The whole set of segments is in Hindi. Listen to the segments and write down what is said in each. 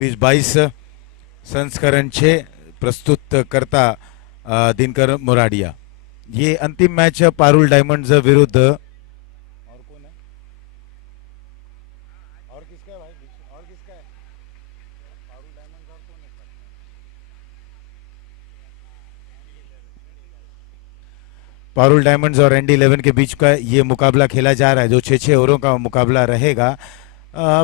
22 संस्करण 6 प्रस्तुत करता दिनकर मोराडिया। ये अंतिम मैच पारुल डायमंड्स विरुद्ध और कौन है और किसका है भाई और किसका है पारुल डायमंड्स और कौन है पारुल डायमंड्स और एनडी 11 के बीच का ये मुकाबला खेला जा रहा है जो 6-6 ओवरों का मुकाबला रहेगा।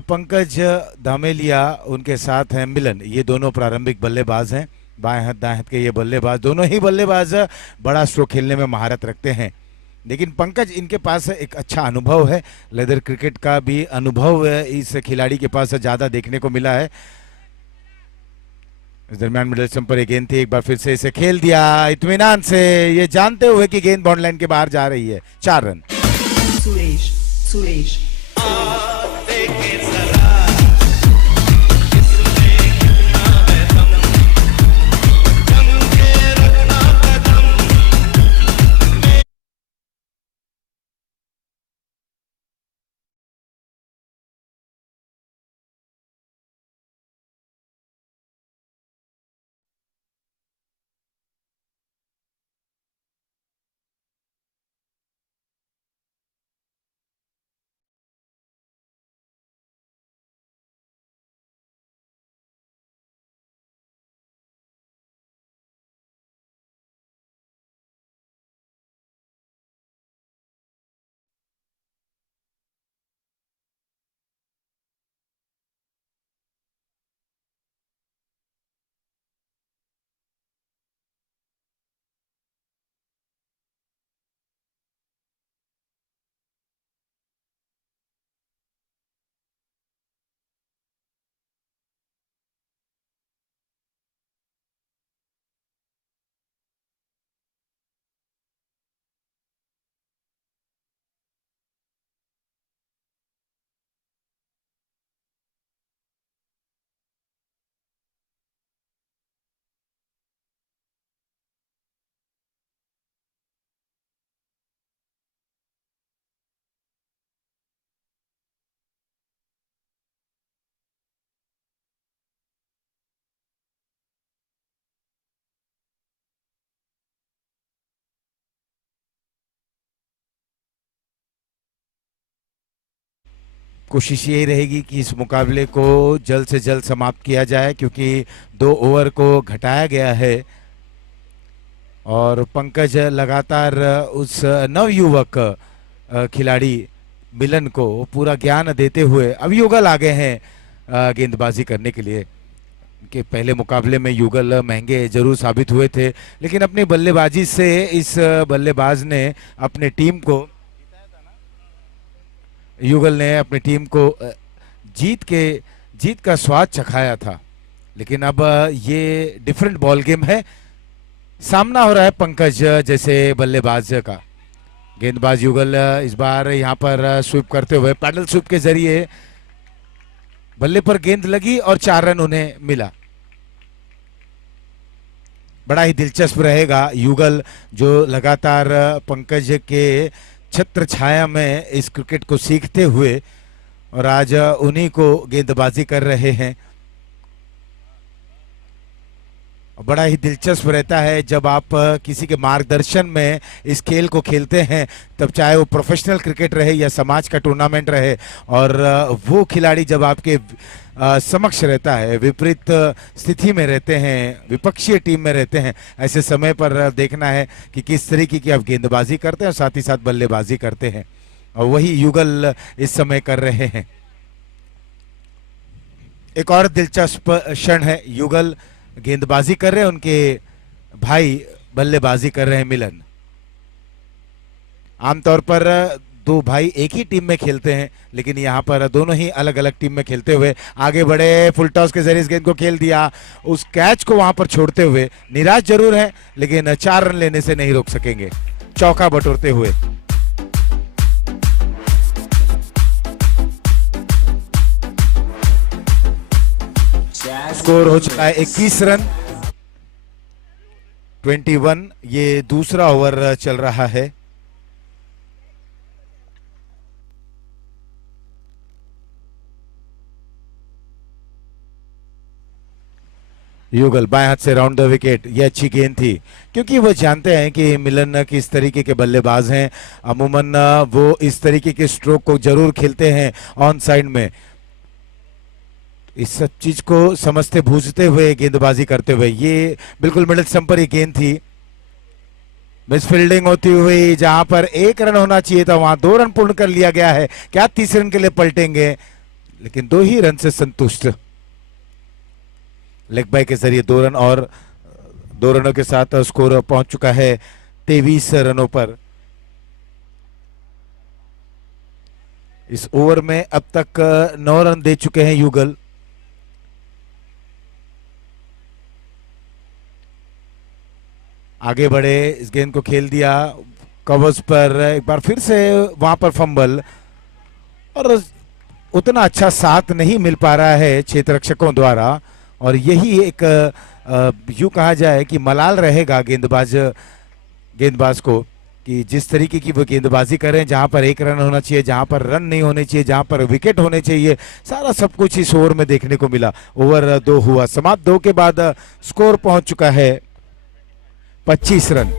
पंकज धामेलिया उनके साथ हैं मिलन, ये दोनों प्रारंभिक बल्लेबाज हैं। बाएं हाथ दाएं हाथ के ये बल्लेबाज, दोनों ही बल्लेबाज बड़ा स्ट्रोक खेलने में महारत रखते हैं, लेकिन पंकज इनके पास एक अच्छा अनुभव है, लेदर क्रिकेट का भी अनुभव इस खिलाड़ी के पास ज़्यादा देखने को मिला है। इस दरमियान मिडल स्टंप पर एक गेंद थी, एक बार फिर से इसे खेल दिया इत्मीनान से, ये जानते हुए कि गेंद बाउंड लाइन के बाहर जा रही है। 4 रन। सुरेश सुरेश कोशिश यही रहेगी कि इस मुकाबले को जल्द से जल्द समाप्त किया जाए, क्योंकि 2 ओवर को घटाया गया है और पंकज लगातार उस नवयुवक खिलाड़ी मिलन को पूरा ज्ञान देते हुए अब युगल आगे हैं गेंदबाजी करने के लिए। कि पहले मुकाबले में युगल महंगे जरूर साबित हुए थे, लेकिन अपनी बल्लेबाजी से इस बल्लेबाज ने अपने टीम को युगल ने अपनी टीम को जीत का स्वाद चखाया था। लेकिन अब ये डिफरेंट बॉल गेम है, सामना हो रहा है पंकज जैसे बल्लेबाज का। गेंदबाज युगल इस बार यहां पर स्वीप करते हुए पैडल स्वीप के जरिए बल्ले पर गेंद लगी और 4 रन उन्हें मिला। बड़ा ही दिलचस्प रहेगा, युगल जो लगातार पंकज के छत्र छाया में इस क्रिकेट को सीखते हुए और आज उन्हीं को गेंदबाजी कर रहे हैं। बड़ा ही दिलचस्प रहता है जब आप किसी के मार्गदर्शन में इस खेल को खेलते हैं, तब चाहे वो प्रोफेशनल क्रिकेट रहे या समाज का टूर्नामेंट रहे, और वो खिलाड़ी जब आपके समक्ष रहता है, विपरीत स्थिति में रहते हैं, विपक्षीय टीम में रहते हैं, ऐसे समय पर देखना है कि किस तरीके की आप गेंदबाजी करते हैं और साथ ही साथ बल्लेबाजी करते हैं, और वही युगल इस समय कर रहे हैं। एक और दिलचस्प क्षण है, युगल गेंदबाजी कर रहे हैं, उनके भाई बल्लेबाजी कर रहे हैं मिलन। आमतौर पर 2 भाई एक ही टीम में खेलते हैं, लेकिन यहाँ पर दोनों ही अलग अलग टीम में खेलते हुए आगे बढ़े, फुल टॉस के जरिए इस गेंद को खेल दिया, उस कैच को वहां पर छोड़ते हुए निराश जरूर है, लेकिन 4 रन लेने से नहीं रोक सकेंगे, चौका बटोरते हुए। स्कोर हो चुका है 21 रन 21। ये दूसरा ओवर चल रहा है। युगल बाएं हाथ से राउंड द विकेट, ये अच्छी गेंद थी क्योंकि वो जानते हैं कि मिलन किस तरीके के बल्लेबाज हैं। अमूमन वो इस तरीके के स्ट्रोक को जरूर खेलते हैं ऑन साइड में। इस सब चीज को समझते बूझते हुए गेंदबाजी करते हुए, ये बिल्कुल मिडिल स्टंप पर ये गेंद थी। मिस फील्डिंग होती हुई, जहां पर 1 रन होना चाहिए था वहां 2 रन पूर्ण कर लिया गया है। क्या 30 रन के लिए पलटेंगे, लेकिन 2 ही रन से संतुष्ट। लेग बाय के जरिए 2 रन और 2 रनों के साथ स्कोर पहुंच चुका है 23 रनों पर। इस ओवर में अब तक 9 रन दे चुके हैं युगल। आगे बढ़े, इस गेंद को खेल दिया कवर्स पर, एक बार फिर से वहां पर फंबल, और उतना अच्छा साथ नहीं मिल पा रहा है क्षेत्र रक्षकों द्वारा। और यही एक यूं कहा जाए कि मलाल रहेगा गेंदबाज को कि जिस तरीके की वो गेंदबाजी करें, जहां पर 1 रन होना चाहिए, जहां पर रन नहीं होने चाहिए, जहां पर विकेट होने चाहिए, सारा सब कुछ इस ओवर में देखने को मिला। ओवर 2 हुआ समाप्त। 2 के बाद स्कोर पहुंच चुका है 25 रन।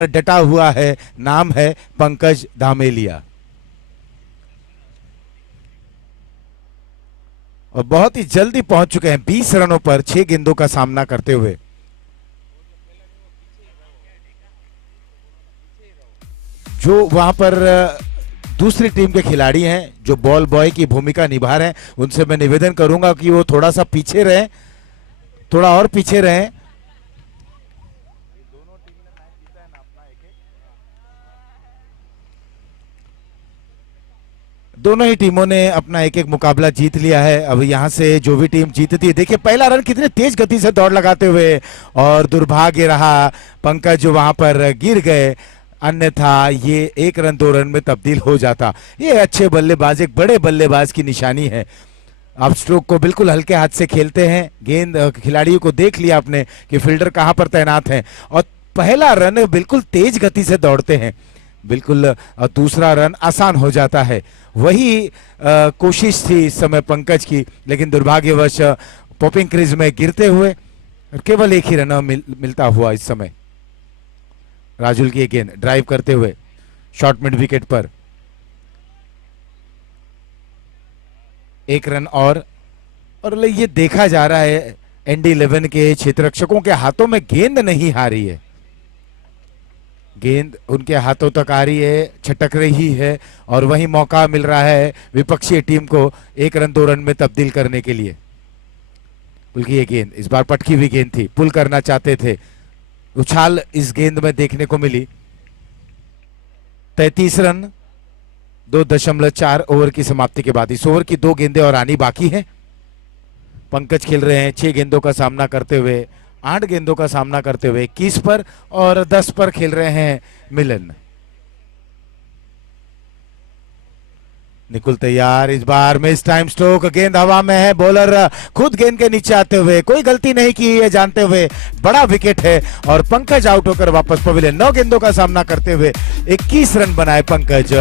डटा हुआ है, नाम है पंकज धामेलिया, और बहुत ही जल्दी पहुंच चुके हैं 20 रनों पर 6 गेंदों का सामना करते हुए। जो वहां पर दूसरी टीम के खिलाड़ी हैं जो बॉल बॉय की भूमिका निभा रहे हैं, उनसे मैं निवेदन करूंगा कि वो थोड़ा सा पीछे रहें, थोड़ा और पीछे रहें। दोनों ही टीमों ने अपना एक एक मुकाबला जीत लिया है। अब यहां से जो भी टीम जीतती है, देखिए पहला रन कितने तेज गति से दौड़ लगाते हुए, और दुर्भाग्य रहा पंकज जो वहां पर गिर गए, अन्यथा ये 1 रन 2 रन में तब्दील हो जाता। ये अच्छे बल्लेबाज, एक बड़े बल्लेबाज की निशानी है। आप स्ट्रोक को बिल्कुल हल्के हाथ से खेलते हैं। गेंद खिलाड़ियों को देख लिया आपने कि फील्डर कहां पर तैनात है, और पहला रन बिल्कुल तेज गति से दौड़ते हैं, बिल्कुल दूसरा रन आसान हो जाता है। वही कोशिश थी इस समय पंकज की, लेकिन दुर्भाग्यवश पॉपिंग क्रीज में गिरते हुए केवल 1 ही रन मिलता हुआ इस समय। राजुल की गेंद ड्राइव करते हुए शॉर्ट मिड विकेट पर 1 रन और ये देखा जा रहा है एनडी 11 के क्षेत्ररक्षकों के हाथों में गेंद नहीं हारी है। गेंद उनके हाथों तक आ रही है, छटक रही है, और वही मौका मिल रहा है विपक्षी टीम को 1 रन 2 रन में तब्दील करने के लिए। पुल की ये गेंद इस बार पटकी हुई गेंद थी, पुल करना चाहते थे, उछाल इस गेंद में देखने को मिली। 33 रन 2.4 ओवर की समाप्ति के बाद। इस ओवर की 2 गेंदें और आनी बाकी हैं। पंकज खेल रहे हैं 6 गेंदों का सामना करते हुए, 8 गेंदों का सामना करते हुए 21 पर, और 10 पर खेल रहे हैं मिलन। निकुल तैयार, इस बार मिस टाइम स्ट्रोक, गेंद हवा में है, बॉलर खुद गेंद के नीचे आते हुए, कोई गलती नहीं की है जानते हुए, बड़ा विकेट है, और पंकज आउट होकर वापस पवेलियन। 9 गेंदों का सामना करते हुए 21 रन बनाए पंकज,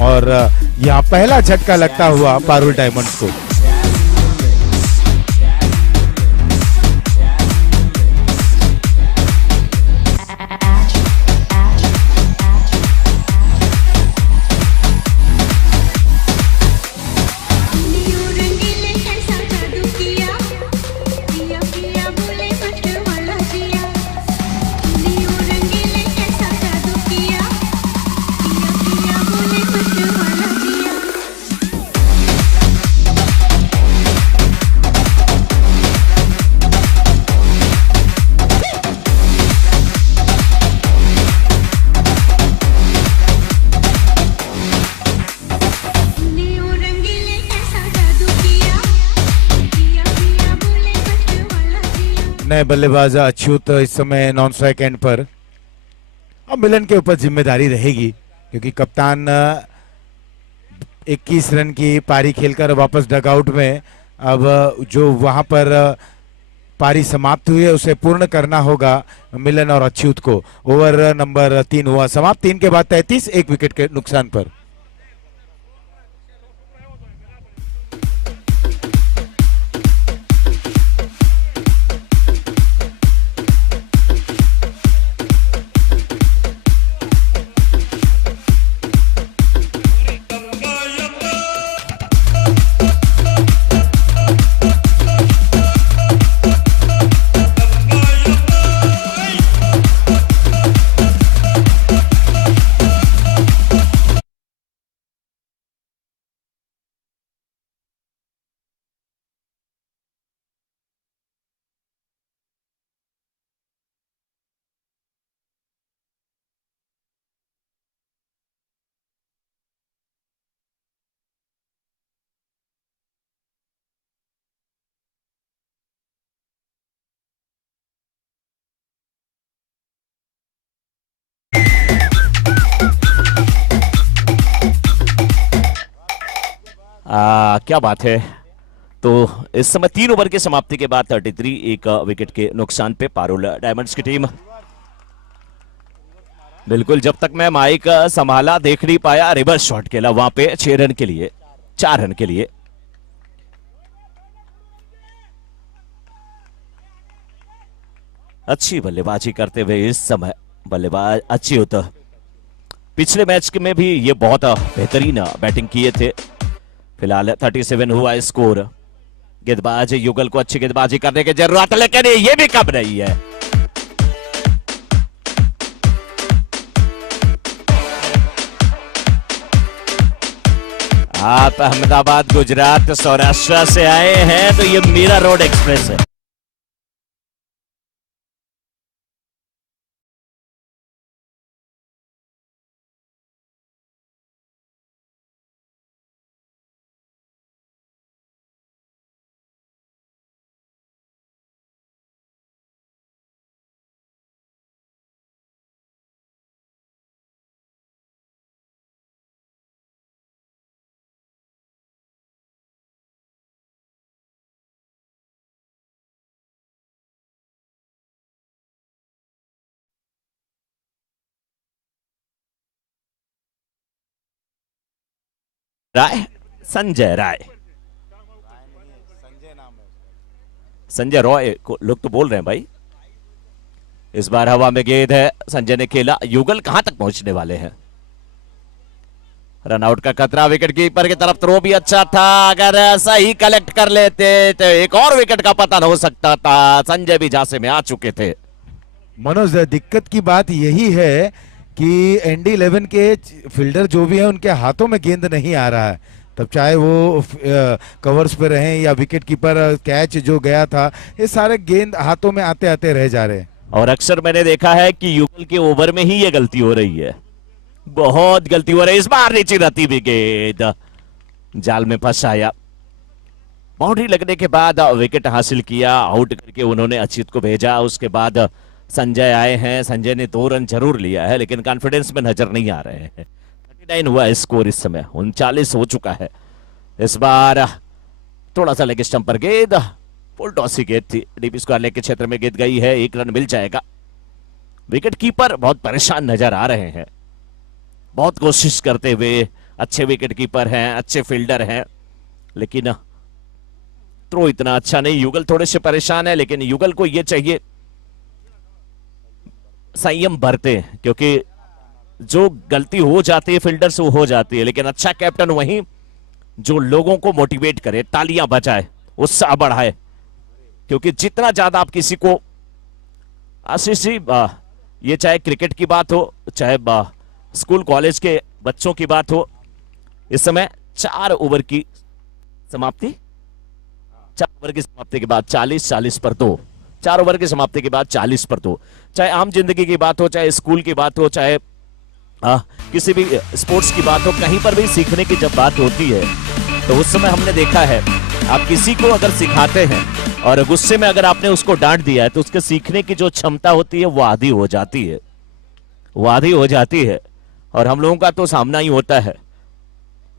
और यहां पहला झटका लगता हुआ पारुल डायमंड्स को। नए बल्लेबाज अच्युत इस समय नॉन स्ट्राइक एंड पर। अब मिलन के ऊपर जिम्मेदारी रहेगी क्योंकि कप्तान 21 रन की पारी खेलकर वापस डगआउट में। अब जो वहां पर पारी समाप्त हुई है उसे पूर्ण करना होगा मिलन और अच्युत को। ओवर नंबर 3 हुआ समाप्त, 3 के बाद 33, 1 विकेट के नुकसान पर। क्या बात है। तो इस समय 3 ओवर की समाप्ति के बाद 33, 1 विकेट के नुकसान पे पारुल डायमंड्स की टीम। बिल्कुल, जब तक मैं माइक संभाला देख नहीं पाया, रिवर्स शॉट खेला वहां पे 6 रन के लिए, 4 रन के लिए। अच्छी बल्लेबाजी करते हुए इस समय बल्लेबाज अच्युत, पिछले मैच में भी ये बहुत बेहतरीन बैटिंग किए थे। फिलहाल 37 हुआ स्कोर। गेंदबाज युगल को अच्छी गेंदबाजी करने की जरूरत है, लेकिन ये भी कम नहीं है। आप अहमदाबाद गुजरात सौराष्ट्र से आए हैं तो ये मीरा रोड एक्सप्रेस है। राय, संजय राय, संजय रॉय को लोग तो बोल रहे हैं भाई। इस बार हवा में गेंद है, संजय ने खेला। युगल कहां तक पहुंचने वाले हैं? रनआउट का खतरा, विकेट कीपर की तरफ थ्रो भी अच्छा था। अगर सही कलेक्ट कर लेते तो एक और विकेट का पतन हो सकता था। संजय भी झांसे में आ चुके थे। मनोज, दिक्कत की बात यही है कि एनडी 11 के फील्डर जो भी हैं उनके हाथों में गेंद नहीं आ रहा है। तब चाहे वो कवर्स पे रहें या विकेट कीपर कैच जो गया था, ये सारे गेंद हाथों में आते आते रह जा रहे हैं। और अक्सर मैंने देखा है कि युगल के ओवर में ही ये गलती हो रही है, बहुत गलती हो रही है। इस बार नीचे रहती भी गेंद जाल में फंसाया। बाउंड्री लगने के बाद विकेट हासिल किया, आउट करके उन्होंने अच्युत को भेजा। उसके बाद संजय आए हैं। संजय ने 2 रन जरूर लिया है लेकिन कॉन्फिडेंस में नजर नहीं आ रहे हैं। 39 हुआ स्कोर इस समय, 39 हो चुका है। इस बार थोड़ा सा लेग स्टंप पर गेंद, फुल टॉस की गेंद थी। डीपी स्क्वायर लेग के क्षेत्र में गेंद गई है, 1 रन मिल जाएगा। विकेट कीपर बहुत परेशान नजर आ रहे हैं, बहुत कोशिश करते हुए। अच्छे विकेट कीपर हैं, अच्छे फील्डर हैं, लेकिन थ्रो इतना अच्छा नहीं। युगल थोड़े से परेशान है, लेकिन युगल को यह चाहिए संयम बरते, क्योंकि जो गलती हो जाती है फील्डर से वो हो जाती है। लेकिन अच्छा कैप्टन वहीं जो लोगों को मोटिवेट करे, तालियां बजाए, उत्साह बढ़ाए। क्योंकि जितना ज्यादा आप किसी को, आशीष जी, ये चाहे क्रिकेट की बात हो, चाहे स्कूल कॉलेज के बच्चों की बात हो, इस समय 4 ओवर की समाप्ति, 4 ओवर की समाप्ति के बाद 40 पर 2, 4 ओवर की समाप्ति के बाद 40 पर 2। चाहे आम जिंदगी की बात हो, चाहे स्कूल की बात हो, चाहे किसी भी स्पोर्ट्स की बात हो, कहीं पर भी सीखने की जब बात होती है तो उस समय हमने देखा है आप किसी को अगर सिखाते हैं और गुस्से में अगर आपने उसको डांट दिया है तो उसके सीखने की जो क्षमता होती है वो आधी हो जाती है, वो आधी हो जाती है। और हम लोगों का तो सामना ही होता है,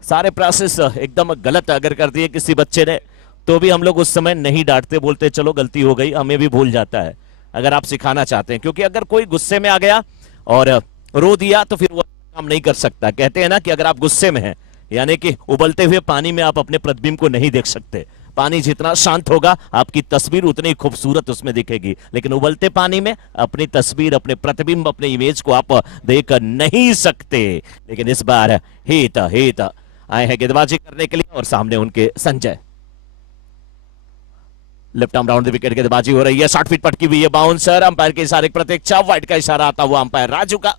सारे प्रोसेस एकदम गलत अगर कर दिए किसी बच्चे ने तो भी हम लोग उस समय नहीं डांटते, बोलते चलो गलती हो गई, हमें भी भूल जाता है। अगर आप सिखाना चाहते हैं, क्योंकि अगर कोई गुस्से में आ गया और रो दिया तो फिर वो काम नहीं कर सकता। कहते हैं ना कि अगर आप गुस्से में हैं, यानी कि उबलते हुए पानी में आप अपने प्रतिबिंब को नहीं देख सकते। पानी जितना शांत होगा आपकी तस्वीर उतनी खूबसूरत उसमें दिखेगी, लेकिन उबलते पानी में अपनी तस्वीर, अपने प्रतिबिंब, अपने इमेज को आप देख नहीं सकते। लेकिन इस बार हित हित आए हैं गेंदबाजी करने के लिए और सामने उनके Sanjay. Left arm round the wicket गेंदबाजी हो रही है, 60 फीट पटकी हुई है, बाउंसर, अंपायर के इशारे की प्रतीक्षा, वाइड का इशारा आता हुआ अंपायर राजू का।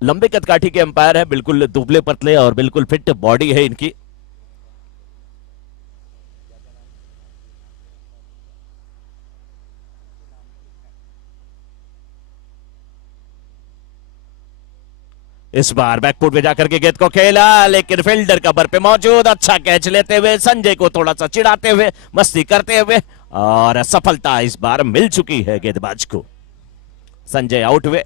लंबे कदकाठी के अंपायर है, बिल्कुल दुबले पतले और बिल्कुल फिट बॉडी है इनकी। इस बार बैकफुट पे जाकर के गेंद को खेला, लेकिन फील्डर कवर पे मौजूद, अच्छा कैच लेते हुए संजय को थोड़ा सा चिढ़ाते हुए, मस्ती करते हुए, और सफलता इस बार मिल चुकी है गेंदबाज को। संजय आउट हुए।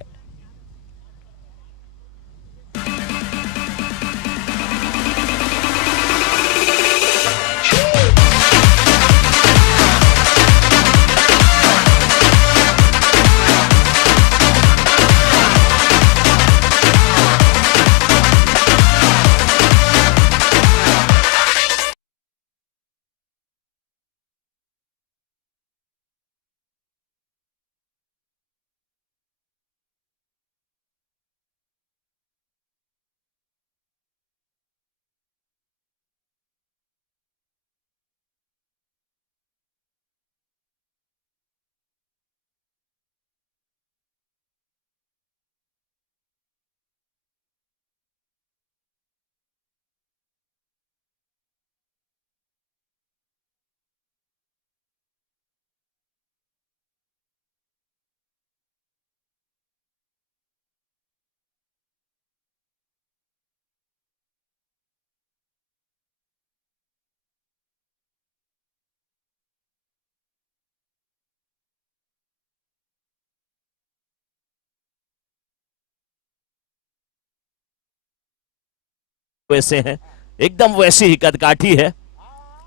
वैसे हैं, एकदम वैसी ही कदकाठी है।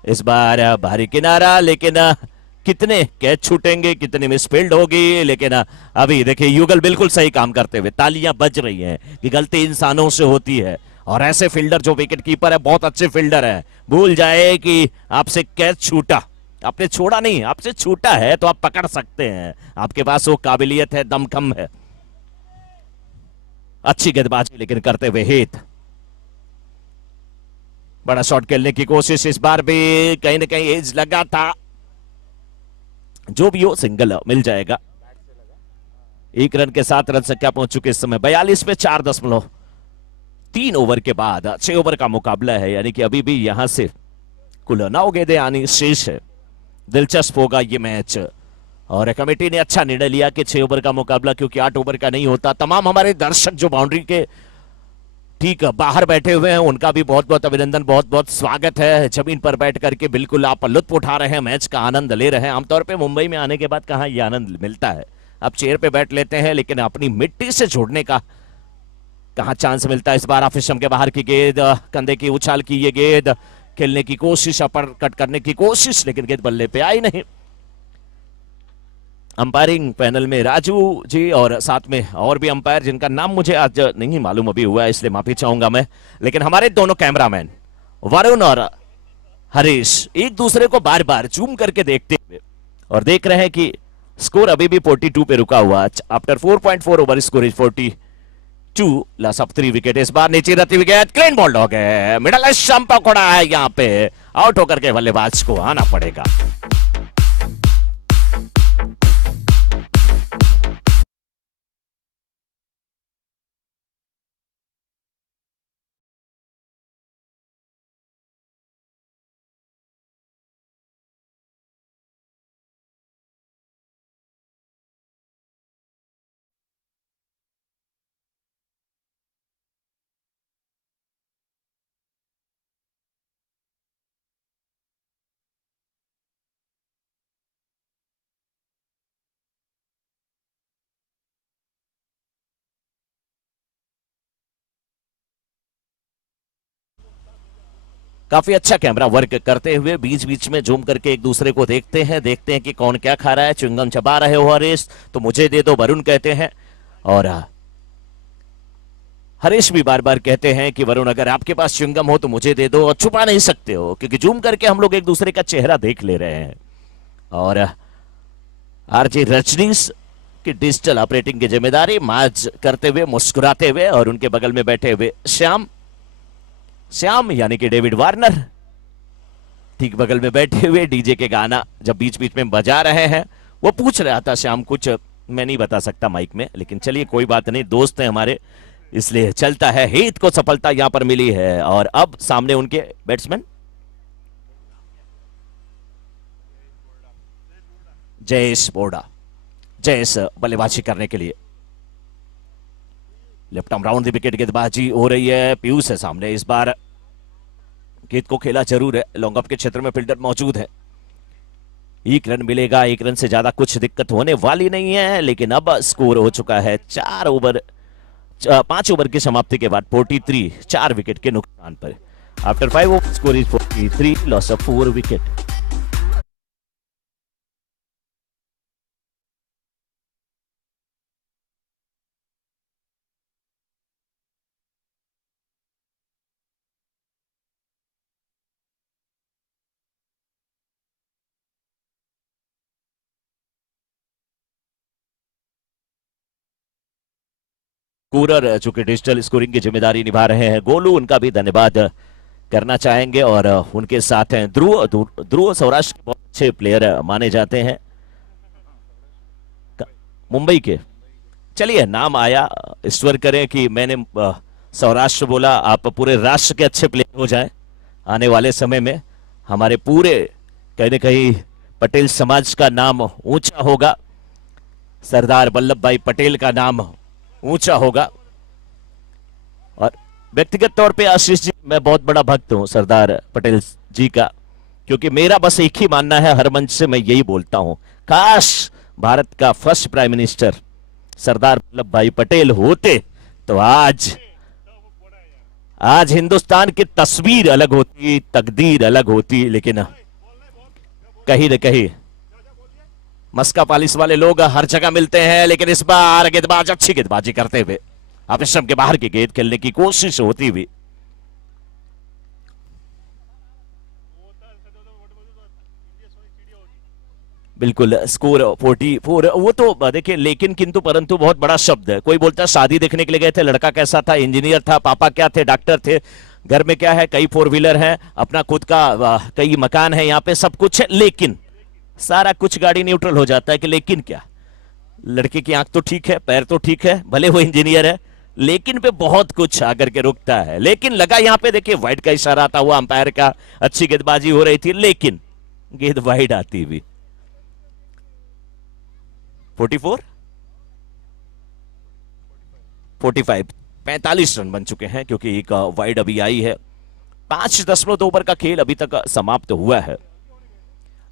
इस बार भारी किनारा, लेकिन कितने कैच छूटेंगे, कितनी मिसफील्ड होगी, लेकिन अभी देखिए युगल बिल्कुल सही काम करते हुए, तालियां बज रही हैं कि गलती इंसानों से होती है। और ऐसे फील्डर जो विकेट कीपर है, बहुत अच्छे फील्डर है, भूल जाए कि आपसे कैच छूटा, आपने छोड़ा नहीं, आपसे छूटा है तो आप पकड़ सकते हैं, आपके पास वो काबिलियत है, दमखम है। अच्छी गेंदबाजी लेकिन करते हुए हित। बड़ा शॉट खेलने की कोशिश, इस बार भी कहीं ना कहीं एज लगा था, जो भी हो सिंगल मिल जाएगा। एक रन के साथ रन संख्या पहुंच चुके इस समय 42 पे 4.3 ओवर के बाद 6 ओवर का मुकाबला है, यानी कि अभी भी यहां से कुल 9 गेंदें आनी शेष है। दिलचस्प होगा ये मैच, और कमेटी ने अच्छा निर्णय लिया कि 6 ओवर का मुकाबला, क्योंकि 8 ओवर का नहीं होता। तमाम हमारे दर्शक जो बाउंड्री के ठीक बाहर बैठे हुए हैं उनका भी बहुत बहुत अभिनंदन, बहुत बहुत स्वागत है। जमीन पर बैठ करके बिल्कुल आप लुत्फ उठा रहे हैं, मैच का आनंद ले रहे हैं। आमतौर पे मुंबई में आने के बाद कहाँ ये आनंद मिलता है, आप चेयर पे बैठ लेते हैं, लेकिन अपनी मिट्टी से जोड़ने का कहाँ चांस मिलता है। इस बार ऑफिसम के बाहर की गेंद, कंधे की उछाल की ये गेंद, खेलने की कोशिश, अपर कट करने की कोशिश, लेकिन गेंद बल्ले पे आई नहीं। अंपायरिंग पैनल में राजू जी और साथ में और भी अंपायर जिनका नाम मुझे आज नहीं मालूम अभी हुआ है, इसलिए माफी चाहूंगा मैं। लेकिन हमारे दोनों कैमरामैन वरुण और हरीश एक दूसरे को बार बार जूम करके देखते हुए और देख रहे हैं कि स्कोर अभी भी 42 पे रुका हुआ। After 4.4 over score is 42, loss of 3 wicket. इस बार नीचे रहती विकेट, क्लीन बॉल्ड हो गए, मिडल स्टंप पकड़ा है, यहां पे आउट होकर के बल्लेबाज को आना पड़ेगा। काफी अच्छा कैमरा वर्क करते हुए बीच बीच में जूम करके एक दूसरे को देखते हैं कि कौन क्या खा रहा है। च्युइंगम चबा रहे हो हरीश, तो मुझे दे दो, वरुण कहते हैं। और हरीश भी बार बार कहते हैं कि वरुण अगर आपके पास च्युइंगम हो तो मुझे दे दो, और छुपा नहीं सकते हो क्योंकि जूम करके हम लोग एक दूसरे का चेहरा देख ले रहे हैं। और आरजे रजनीश की डिजिटल ऑपरेटिंग की जिम्मेदारी माज करते हुए, मुस्कुराते हुए, और उनके बगल में बैठे हुए श्याम यानी कि डेविड वार्नर ठीक बगल में बैठे हुए डीजे के गाना जब बीच बीच में बजा रहे हैं। वो पूछ रहा था श्याम कुछ, मैं नहीं बता सकता माइक में, लेकिन चलिए कोई बात नहीं, दोस्त हैं हमारे इसलिए चलता है। हित को सफलता यहां पर मिली है और अब सामने उनके बैट्समैन जयेश बोर्डा, जयेश बल्लेबाजी करने के लिए left arm round the wicket गेंदबाजी हो रही है। पीयूष है सामने, इस बार गेंद को खेला जरूर है, लॉन्ग ऑफ के क्षेत्र में फील्डर मौजूद है। एक रन मिलेगा, एक रन से ज्यादा कुछ दिक्कत होने वाली नहीं है, लेकिन अब स्कोर हो चुका है 5 ओवर की समाप्ति के बाद 43, 4 विकेट के नुकसान पर। After 5 over score is 43, loss of 4 wicket. कूरर जो कि डिजिटल स्कोरिंग की जिम्मेदारी निभा रहे हैं, गोलू उनका भी धन्यवाद करना चाहेंगे। और उनके साथ हैं ध्रुव सौराष्ट्र के बहुत अच्छे प्लेयर माने जाते हैं, मुंबई के। चलिए नाम आया, ईश्वर करें कि मैंने सौराष्ट्र बोला, आप पूरे राष्ट्र के अच्छे प्लेयर हो जाएं आने वाले समय में। हमारे पूरे कहीं न कहीं पटेल समाज का नाम ऊंचा होगा, सरदार वल्लभ भाई पटेल का नाम ऊंचा होगा। और व्यक्तिगत तौर पे आशीष जी, मैं बहुत बड़ा भक्त हूं सरदार पटेल जी का, क्योंकि मेरा बस एक ही मानना है, हर मंच से मैं यही बोलता हूं, काश भारत का first prime minister Sardar Vallabh भाई पटेल होते तो आज हिंदुस्तान की तस्वीर अलग होती, तकदीर अलग होती। लेकिन कहीं न कहीं मस्का पालिस वाले लोग हर जगह मिलते हैं, लेकिन इस बार गेंदबाज अच्छी गेंदबाजी करते हुए ऑफ के बाहर की गेंद खेलने की कोशिश होती हुई। बिल्कुल स्कोर 44। वो तो देखिए, लेकिन किंतु परंतु बहुत बड़ा शब्द है। कोई बोलता है शादी देखने के लिए गए थे, लड़का कैसा था, इंजीनियर था, पापा क्या थे, डॉक्टर थे, घर में क्या है, कई 4 व्हीलर है, अपना खुद का कई मकान है, यहाँ पे सब कुछ है, लेकिन सारा कुछ गाड़ी न्यूट्रल हो जाता है कि लेकिन क्या, लड़के की आंख तो ठीक है, पैर तो ठीक है, भले वो इंजीनियर है, लेकिन पे बहुत कुछ आकर के रुकता है। लेकिन लगा यहां पे, देखिए वाइड का इशारा आता हुआ अंपायर का, अच्छी गेंदबाजी हो रही थी, लेकिन गेंद वाइड आती हुई। 44 45 45 रन बन चुके हैं, क्योंकि एक वाइड अभी आई है। 5.2 ओवर का खेल अभी तक समाप्त हुआ है।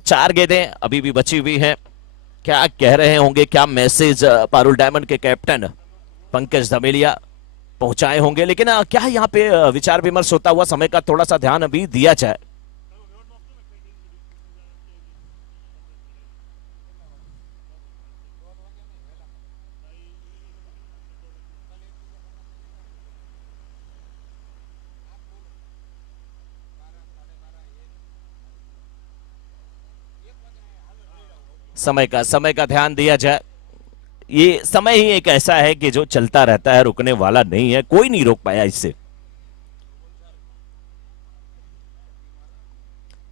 4 गेंदें अभी भी बची हुई हैं। क्या कह रहे होंगे, क्या मैसेज पारुल डायमंड के कैप्टन पंकज धमेलिया पहुंचाए होंगे, लेकिन क्या यहाँ पे विचार विमर्श होता हुआ समय का थोड़ा सा ध्यान अभी दिया जाए। समय का ध्यान दिया जाए। ये समय ही एक ऐसा है कि जो चलता रहता है, रुकने वाला नहीं है, कोई नहीं रोक पाया इससे।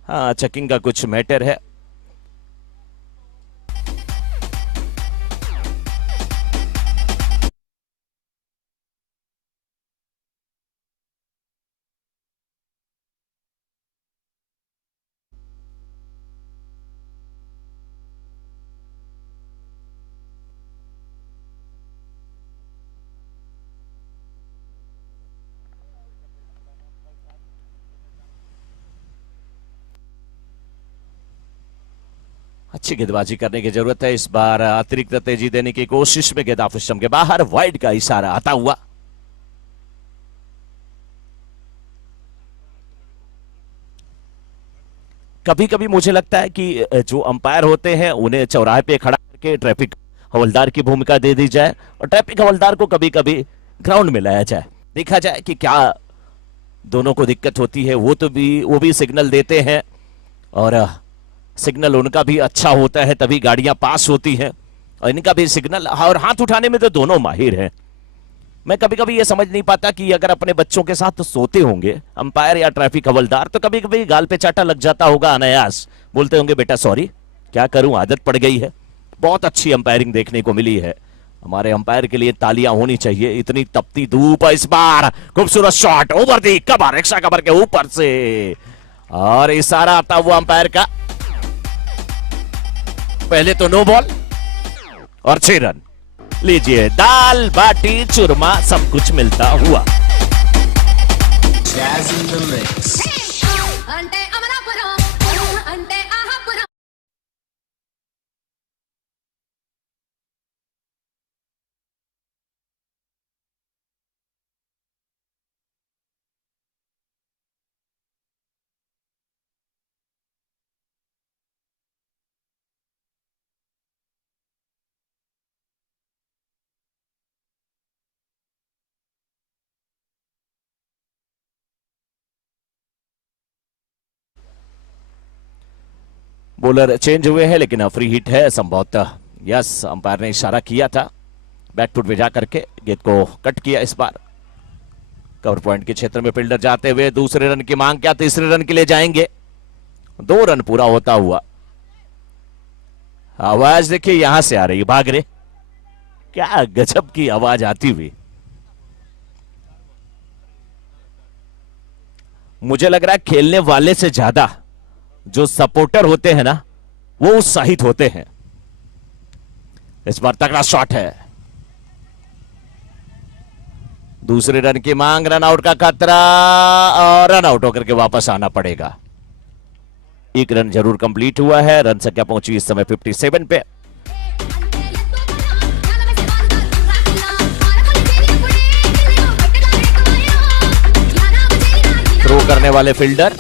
हाँ, चेकिंग का कुछ मैटर है। अच्छी गेंदबाजी करने की जरूरत है। इस बार अतिरिक्त तेजी देने की कोशिश में गेंद ऑफ स्टंप के बाहर, वाइड का इशारा आता हुआ। कभी कभी मुझे लगता है कि जो अंपायर होते हैं उन्हें चौराहे पे खड़ा करके ट्रैफिक हवलदार की भूमिका दे दी जाए और ट्रैफिक हवलदार को कभी कभी ग्राउंड में लाया जाए, देखा जाए कि क्या दोनों को दिक्कत होती है। वो भी सिग्नल देते हैं और सिग्नल उनका भी अच्छा होता है तभी गाड़ियां पास होती हैं, और इनका भी सिग्नल और हाथ उठाने में तो दोनों माहिर हैं। मैं कभी कभी ये समझ नहीं पाता कि अगर अपने बच्चों के साथ तो सोते होंगे अंपायर या ट्रैफिक हवलदार तो कभी कभी गाल पे चाटा लग जाता होगा अनायास, बोलते होंगे बेटा सॉरी, क्या करूं आदत पड़ गई है। बहुत अच्छी अंपायरिंग देखने को मिली है। हमारे अंपायर के लिए तालियां होनी चाहिए। इतनी तपती धूप इस बार, खूबसूरत shot over the cover, rickshaw cover के ऊपर से, और इशारा आता हुआ अंपायर का। पहले तो नो बॉल और 6 रन। लीजिए दाल बाटी चूरमा सब कुछ मिलता हुआ। Jazz in the mix. అంటే అమలాపురం అంటే ఆహాపురం बॉलर चेंज हुए हैं लेकिन फ्री हिट है संभवतः। यस, अंपायर ने इशारा किया था बैकफुट पे जाकर के गेंद को कट किया। इस बार कवर पॉइंट के क्षेत्र में फील्डर जाते हुए दूसरे रन की मांग, क्या तीसरे रन के लिए जाएंगे। 2 रन पूरा होता हुआ। आवाज देखिए यहां से आ रही है, भाग रहे, क्या गजब की आवाज आती हुई। मुझे लग रहा है खेलने वाले से ज्यादा जो सपोर्टर होते हैं ना वो उत्साहित होते हैं। इस बार तगड़ा शॉट है, दूसरे रन की मांग, रन आउट का खतरा और रन आउट होकर के वापस आना पड़ेगा। 1 रन जरूर कंप्लीट हुआ है। रन संख्या पहुंची इस समय 57 पे। थ्रो करने वाले fielder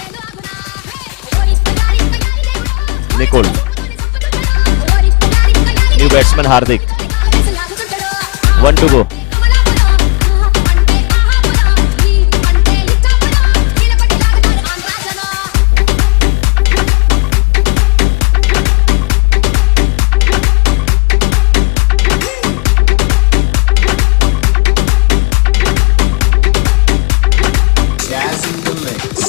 Nicol, new batsman Hardik. 1 to go. Jazz in the mix.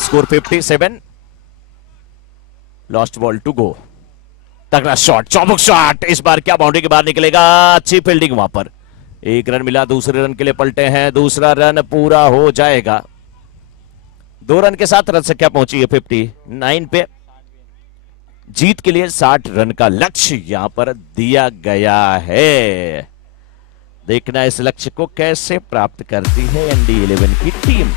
Score 57, last ball to go. तगड़ा शॉट, चौमुख शॉट, इस बार क्या बाउंड्री के बाहर निकलेगा। अच्छी फील्डिंग वहां पर। 1 रन मिला, दूसरे रन के लिए पलटे हैं, दूसरा रन पूरा हो जाएगा। 2 रन के साथ रन संख्या पहुंची है 59 पे। जीत के लिए 60 रन का लक्ष्य यहां पर दिया गया है। देखना इस लक्ष्य को कैसे प्राप्त करती है ND11 की टीम।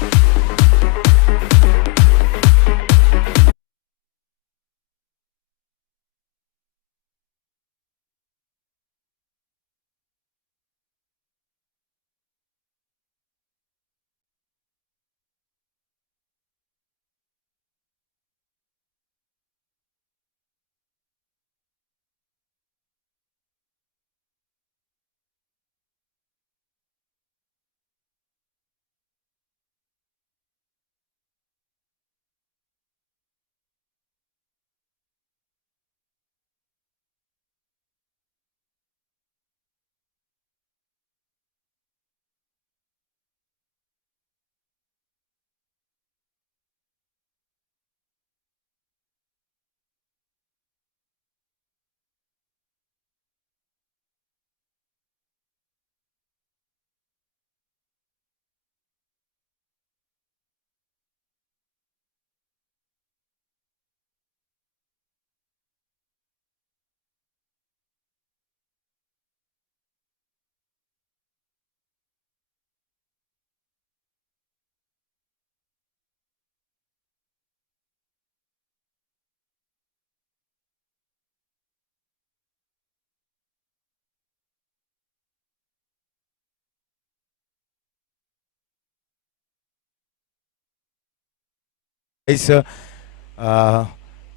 इस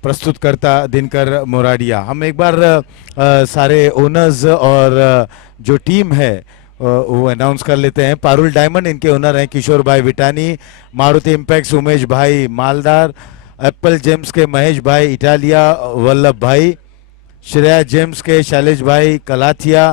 प्रस्तुतकर्ता दिनकर मोराडिया। हम एक बार सारे ओनर्स और जो टीम है वो अनाउंस कर लेते हैं। पारुल डायमंड इनके ओनर हैं किशोर भाई विटानी, मारुति इम्पैक्स उमेश भाई मालदार, एप्पल जेम्स के महेश भाई इटालिया वल्लभ भाई, श्रेया जेम्स के शैलेश भाई कलाथिया,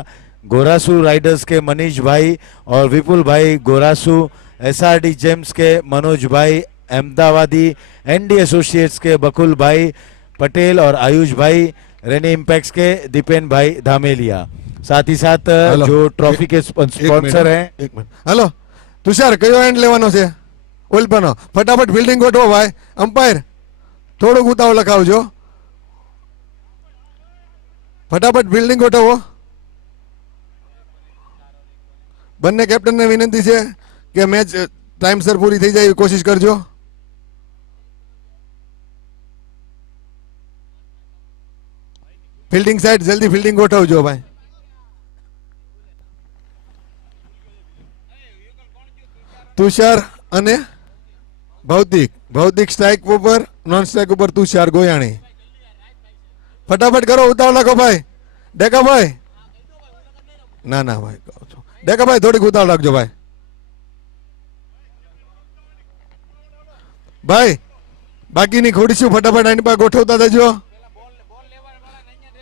गोरासू राइडर्स के मनीष भाई और विपुल भाई गोरासू, एसआरडी जेम्स के मनोज भाई अहमदाबादी, एनडी एसोसिएट्स के बकुल भाई पटेल और आयुष भाई, रेनी इम्पैक्स के दीपेन भाई धामेलिया। साथ ही साथ जो ट्रॉफी के स्पॉन्सर हैं। एक मिनट, हेलो तुषार कयो एंड लेવાનો છે ઓલપાનો ફટાફટ ફિલ્ડિંગ ગોઠવો ભાઈ, અમ્પાયર થોડુંક ઉતાવળ લખાવજો, ફટાફટ ફિલ્ડિંગ ગોઠવો। બંને કેપ્ટનને વિનંતી છે કે મેચ ટાઈમસર પૂરી થઈ જાય એવી કોશિશ કરજો। ફિલ્ડિંગ સાઈડ જલ્દી ફિલ્ડિંગ ગોઠવજો ભાઈ। तुषार અને ભૌતિક, ભૌતિક સ્ટ્રાઇક ઉપર, નોન સ્ટ્રાઇક ઉપર तुषार ગોયાણી। ફટાફટ કરો, ઉતાવળ રાખો ભાઈ। ડેકા ભાઈ, ના ના ભાઈ, ડેકા ભાઈ થોડીક ઉતાવળ રાખજો ભાઈ। ભાઈ બાકીની ખોડીશું ફટાફટ આની પાસે ગોઠવતા જજો,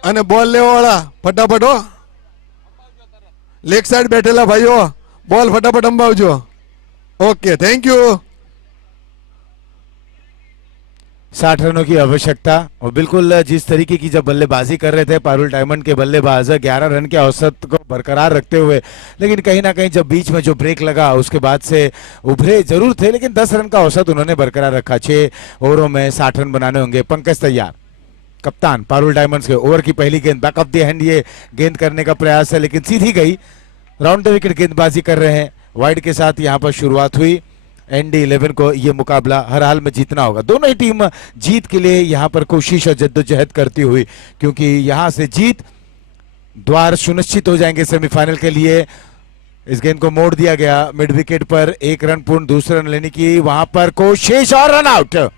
અને બોલ લેવા વાળા ફટાફટ હો, લેગ સાઈડ બેઠેલા ભાઈઓ બોલ ફટાફટ અંબાવજો। Okay thank you. 60 रनों की आवश्यकता, और बिल्कुल जिस तरीके की जब बल्लेबाजी कर रहे थे पारुल डायमंड के बल्लेबाज 11 रन के औसत को बरकरार रखते हुए, लेकिन कहीं ना कहीं जब बीच में जो ब्रेक लगा उसके बाद से उभरे जरूर थे, लेकिन 10 रन का औसत उन्होंने बरकरार रखा। 6 ओवरों में 60 रन बनाने होंगे। पंकज तैयार, कप्तान पारुल डायमंड्स के। ओवर की पहली गेंद बैक ऑफ द हैंड ये गेंद करने का प्रयास है, लेकिन सीधी गई। राउंड द विकेट गेंदबाजी कर रहे हैं। वाइड के साथ यहां पर शुरुआत हुई। एनडी 11 को यह मुकाबला हर हाल में जीतना होगा। दोनों ही टीम जीत के लिए यहां पर कोशिश और जद्दोजहद करती हुई, क्योंकि यहां से जीत द्वार सुनिश्चित हो जाएंगे सेमीफाइनल के लिए। इस गेंद को मोड़ दिया गया मिड विकेट पर। 1 रन पूर्ण, दूसरे रन लेने की वहां पर कोशिश और रन आउट।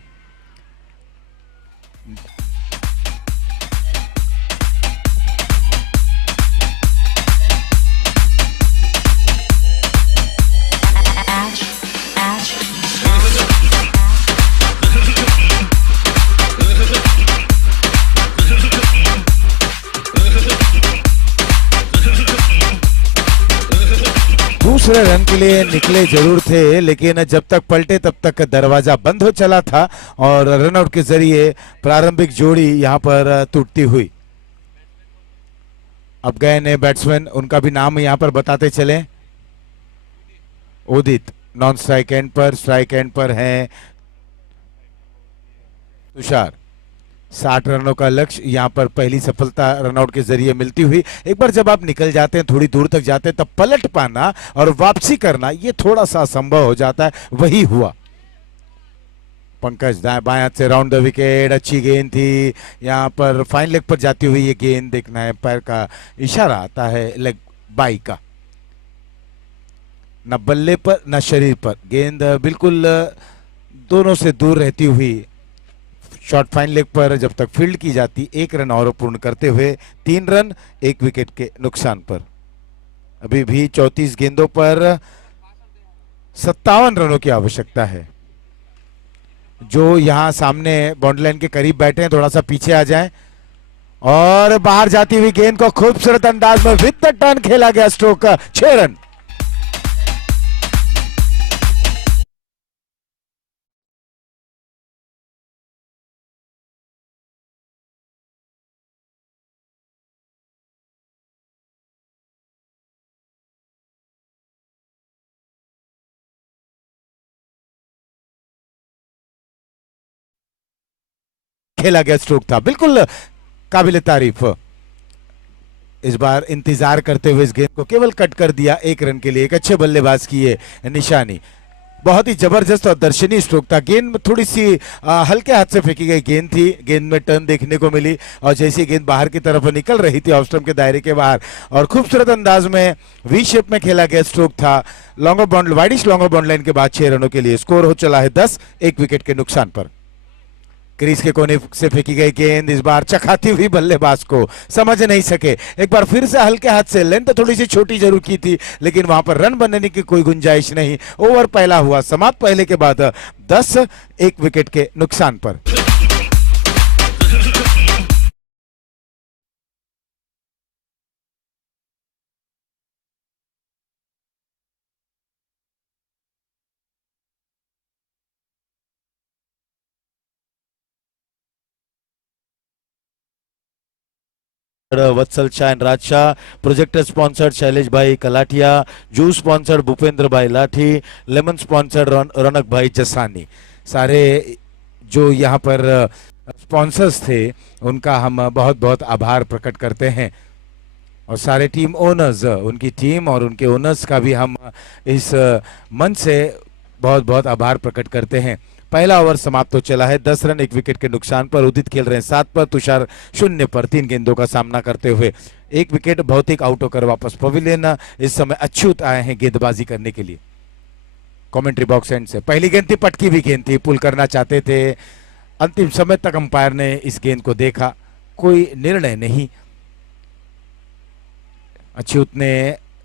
दूसरे रन के लिए निकले जरूर थे, लेकिन जब तक पलटे तब तक दरवाजा बंद हो चला था और रनआउट के जरिए प्रारंभिक जोड़ी यहां पर टूटती हुई। अब गए नए बैट्समैन, उनका भी नाम यहां पर बताते चले। उदित नॉन स्ट्राइक एंड पर, स्ट्राइक एंड पर हैं तुषार। 60 रनों का लक्ष्य यहां पर पहली सफलता रनआउट के जरिए मिलती हुई। एक बार जब आप निकल जाते हैं, थोड़ी दूर तक जाते हैं, तब पलट पाना और वापसी करना ये थोड़ा सा असंभव हो जाता है। वही हुआ। पंकज दाएं बाएं हाथ से राउंड द विकेट, अच्छी गेंद थी। यहां पर फाइन लेग पर जाती हुई ये गेंद, देखना है पैर का इशारा आता है लेग बाई का, न बल्ले पर न शरीर पर। गेंद बिल्कुल दोनों से दूर रहती हुई शॉट फाइन लेग पर जब तक फील्ड की जाती। 1 रन और पूर्ण करते हुए 3 रन 1 विकेट के नुकसान पर। अभी भी 34 गेंदों पर 57 रनों की आवश्यकता है। जो यहां सामने बाउंड्री लाइन के करीब बैठे हैं, थोड़ा सा पीछे आ जाएं। और बाहर जाती हुई गेंद को खूबसूरत अंदाज में विद द टर्न खेला गया स्ट्रोक, 6 रन। खेला गया स्ट्रोक था, बिल्कुल काबिल तारीफ। इस बार इंतजार करते हुए इस गेंद को केवल कट कर दिया 1 रन के लिए। एक अच्छे बल्लेबाज की ये निशानी। बहुत ही जबरदस्त और दर्शनीय स्ट्रोक था। गेंद थोड़ी सी हल्के हाथ से फेंकी गई गेंद थी। गेंद में टर्न देखने को मिली और जैसी गेंद बाहर की तरफ निकल रही थी ऑफ स्टंप के दायरे के बाहर, और खूबसूरत अंदाज में वी शेप में खेला गया स्ट्रोक था। Longer bound widish longer bound line के बाद 6 रनों के लिए स्कोर हो चला है 10, 1 विकेट के नुकसान पर। क्रीज के कोने से फेंकी गई गेंद इस बार चखाती हुई बल्लेबाज को समझ नहीं सके। एक बार फिर से हल्के हाथ से, लेंथ थोड़ी सी छोटी जरूर की थी लेकिन वहां पर रन बनने की कोई गुंजाइश नहीं। ओवर पहला हुआ समाप्त पहले के बाद 10 एक विकेट के नुकसान पर। Vatsal Shah and Rajshah, projector sponsored Shailesh bhai Kalatiya, juice sponsored Bhupendra भाई लाठी, लेमन स्पॉन्सर्ड रौनक भाई जसानी। सारे जो यहाँ पर स्पॉन्सर्स थे उनका हम बहुत बहुत आभार प्रकट करते हैं और सारे टीम ओनर्स, उनकी टीम और उनके ओनर्स का भी हम इस मंच से बहुत बहुत आभार प्रकट करते हैं। पहला ओवर समाप्त हो चला है, 10 रन 1 विकेट के नुकसान पर। उदित खेल रहे हैं 7 पर, तुषार 0 पर 3 गेंदों का सामना करते हुए 1 विकेट। भौतिक आउट होकर वापस पवेलियन। इस समय अच्युत आए हैं गेंदबाजी करने के लिए कमेंट्री बॉक्स एंड से। पहली गेंद थी, पटकी भी गेंद थी, पुल करना चाहते थे। अंतिम समय तक अंपायर ने इस गेंद को देखा, कोई निर्णय नहीं। अच्युत ने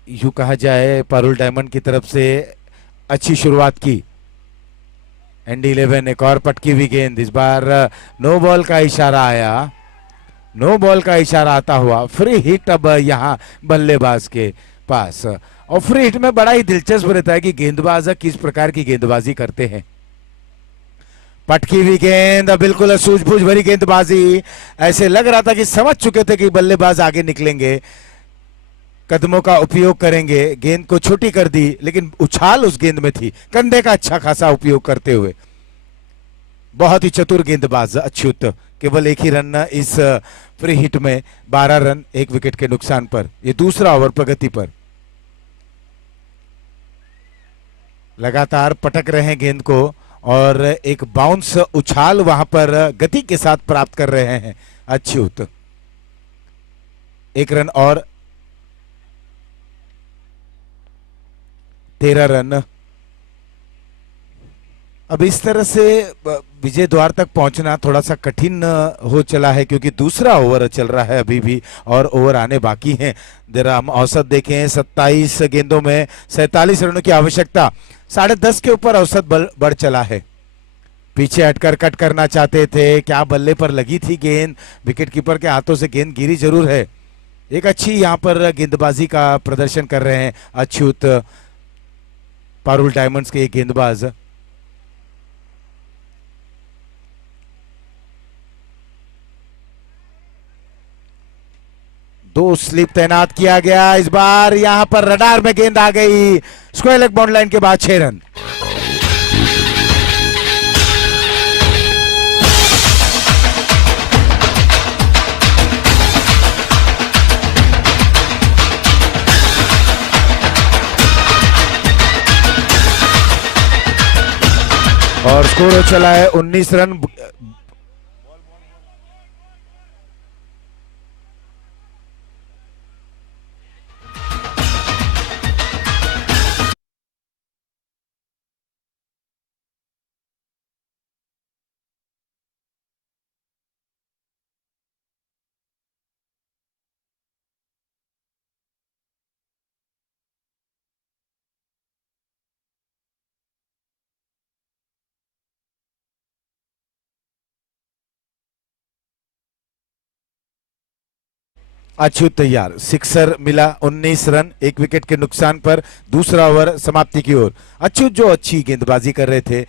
यूं कहा जाए पारुल डायमंड की तरफ से अच्छी शुरुआत की। ND11 एक और पटकी हुई गेंद, इस बार नो बॉल का इशारा आया, नो बॉल का इशारा आता हुआ फ्री हिट अब यहां बल्लेबाज के पास। और फ्री हिट में बड़ा ही दिलचस्प रहता है कि गेंदबाज किस प्रकार की गेंदबाजी करते हैं। पटकी हुई गेंद, बिल्कुल सूझबूझ भरी गेंदबाजी, ऐसे लग रहा था कि समझ चुके थे कि बल्लेबाज आगे निकलेंगे, कदमों का उपयोग करेंगे, गेंद को छोटी कर दी लेकिन उछाल उस गेंद में थी, कंधे का अच्छा खासा उपयोग करते हुए। बहुत ही चतुर गेंदबाज अच्युत। केवल एक ही रन इस फ्री हिट में, 12 रन 1 विकेट के नुकसान पर। ये दूसरा ओवर प्रगति पर। लगातार पटक रहे हैं गेंद को और एक बाउंस उछाल वहां पर गति के साथ प्राप्त कर रहे हैं अच्युत। 1 रन और 13 रन। अब इस तरह से विजय द्वार तक पहुंचना थोड़ा सा कठिन हो चला है क्योंकि दूसरा ओवर चल रहा है अभी भी और ओवर आने बाकी हैं। जरा हम औसत देखें, 27 गेंदों में 47 रनों की आवश्यकता, 10.5 के ऊपर औसत बढ़ चला है। पीछे हटकर कट करना चाहते थे, क्या बल्ले पर लगी थी गेंद, विकेटकीपर के हाथों से गेंद गिरी जरूर है। एक अच्छी यहां पर गेंदबाजी का प्रदर्शन कर रहे हैं अच्युत, पारुल डायमंड्स के एक गेंदबाज। दो स्लिप तैनात किया गया, इस बार यहां पर रडार में गेंद आ गई, स्क्वायर लेग बाउंड लाइन के बाद 6 रन। और स्कोर हो चला है 19 रन। अच्युत तैयार, सिक्सर मिला, 19 रन 1 विकेट के नुकसान पर। दूसरा ओवर समाप्ति की ओर। अच्युत जो अच्छी गेंदबाजी कर रहे थे,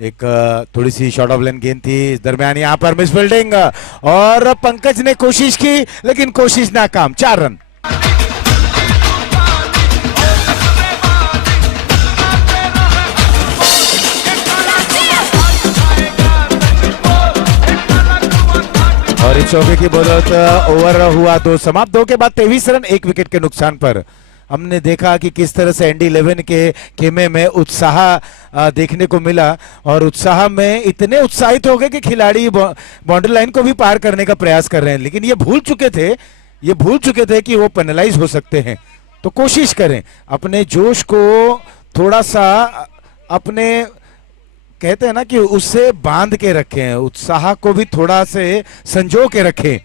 एक थोड़ी सी शॉर्ट ऑफ लाइन गेंद थी, इस दरमियान यहां पर मिस फील्डिंग और पंकज ने कोशिश की लेकिन कोशिश नाकाम। 4 रन। और इस चौके की बदौलत ओवर हुआ 2 समाप्त। 2 के बाद 23 रन 1 विकेट के नुकसान पर। हमने देखा कि किस तरह से ND11 के खेमे में उत्साह देखने को मिला और उत्साह में इतने उत्साहित हो गए कि खिलाड़ी बाउंड्री लाइन को भी पार करने का प्रयास कर रहे हैं, लेकिन ये भूल चुके थे कि वो पेनलाइज हो सकते हैं। तो कोशिश करें अपने जोश को थोड़ा सा अपने कहते हैं ना कि उससे बांध के रखें, उत्साह को भी थोड़ा से संजो के रखें।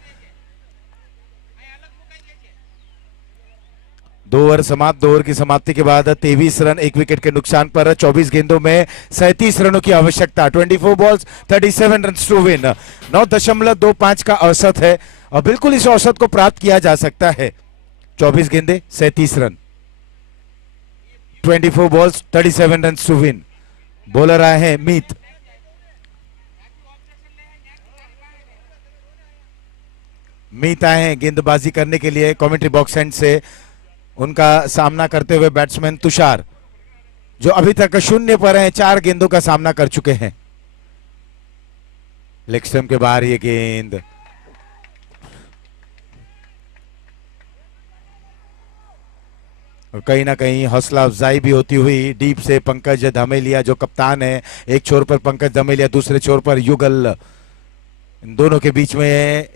2 ओवर समाप्त। 2 ओवर की समाप्ति के बाद 23 रन 1 विकेट के नुकसान पर 24 गेंदों में 37 रनों की आवश्यकता। 24 बॉल्स 37 रन टू विन। 9.25 का औसत है और बिल्कुल इस औसत को प्राप्त किया जा सकता है। 24 गेंदे 37 run. 24 balls 37 run to win. Bowler आए हैं मीत। मीत आए हैं गेंदबाजी करने के लिए कमेंट्री बॉक्स एंड से। उनका सामना करते हुए बैट्समैन तुषार, जो अभी तक 0 पर हैं, 4 गेंदों का सामना कर चुके हैं। लेग स्टंप के बाहर ये गेंद, और कहीं ना कहीं हौसला अफजाई भी होती हुई डीप से पंकज धमेलिया जो कप्तान है, एक छोर पर पंकज धमेलिया, दूसरे छोर पर युगल, इन दोनों के बीच में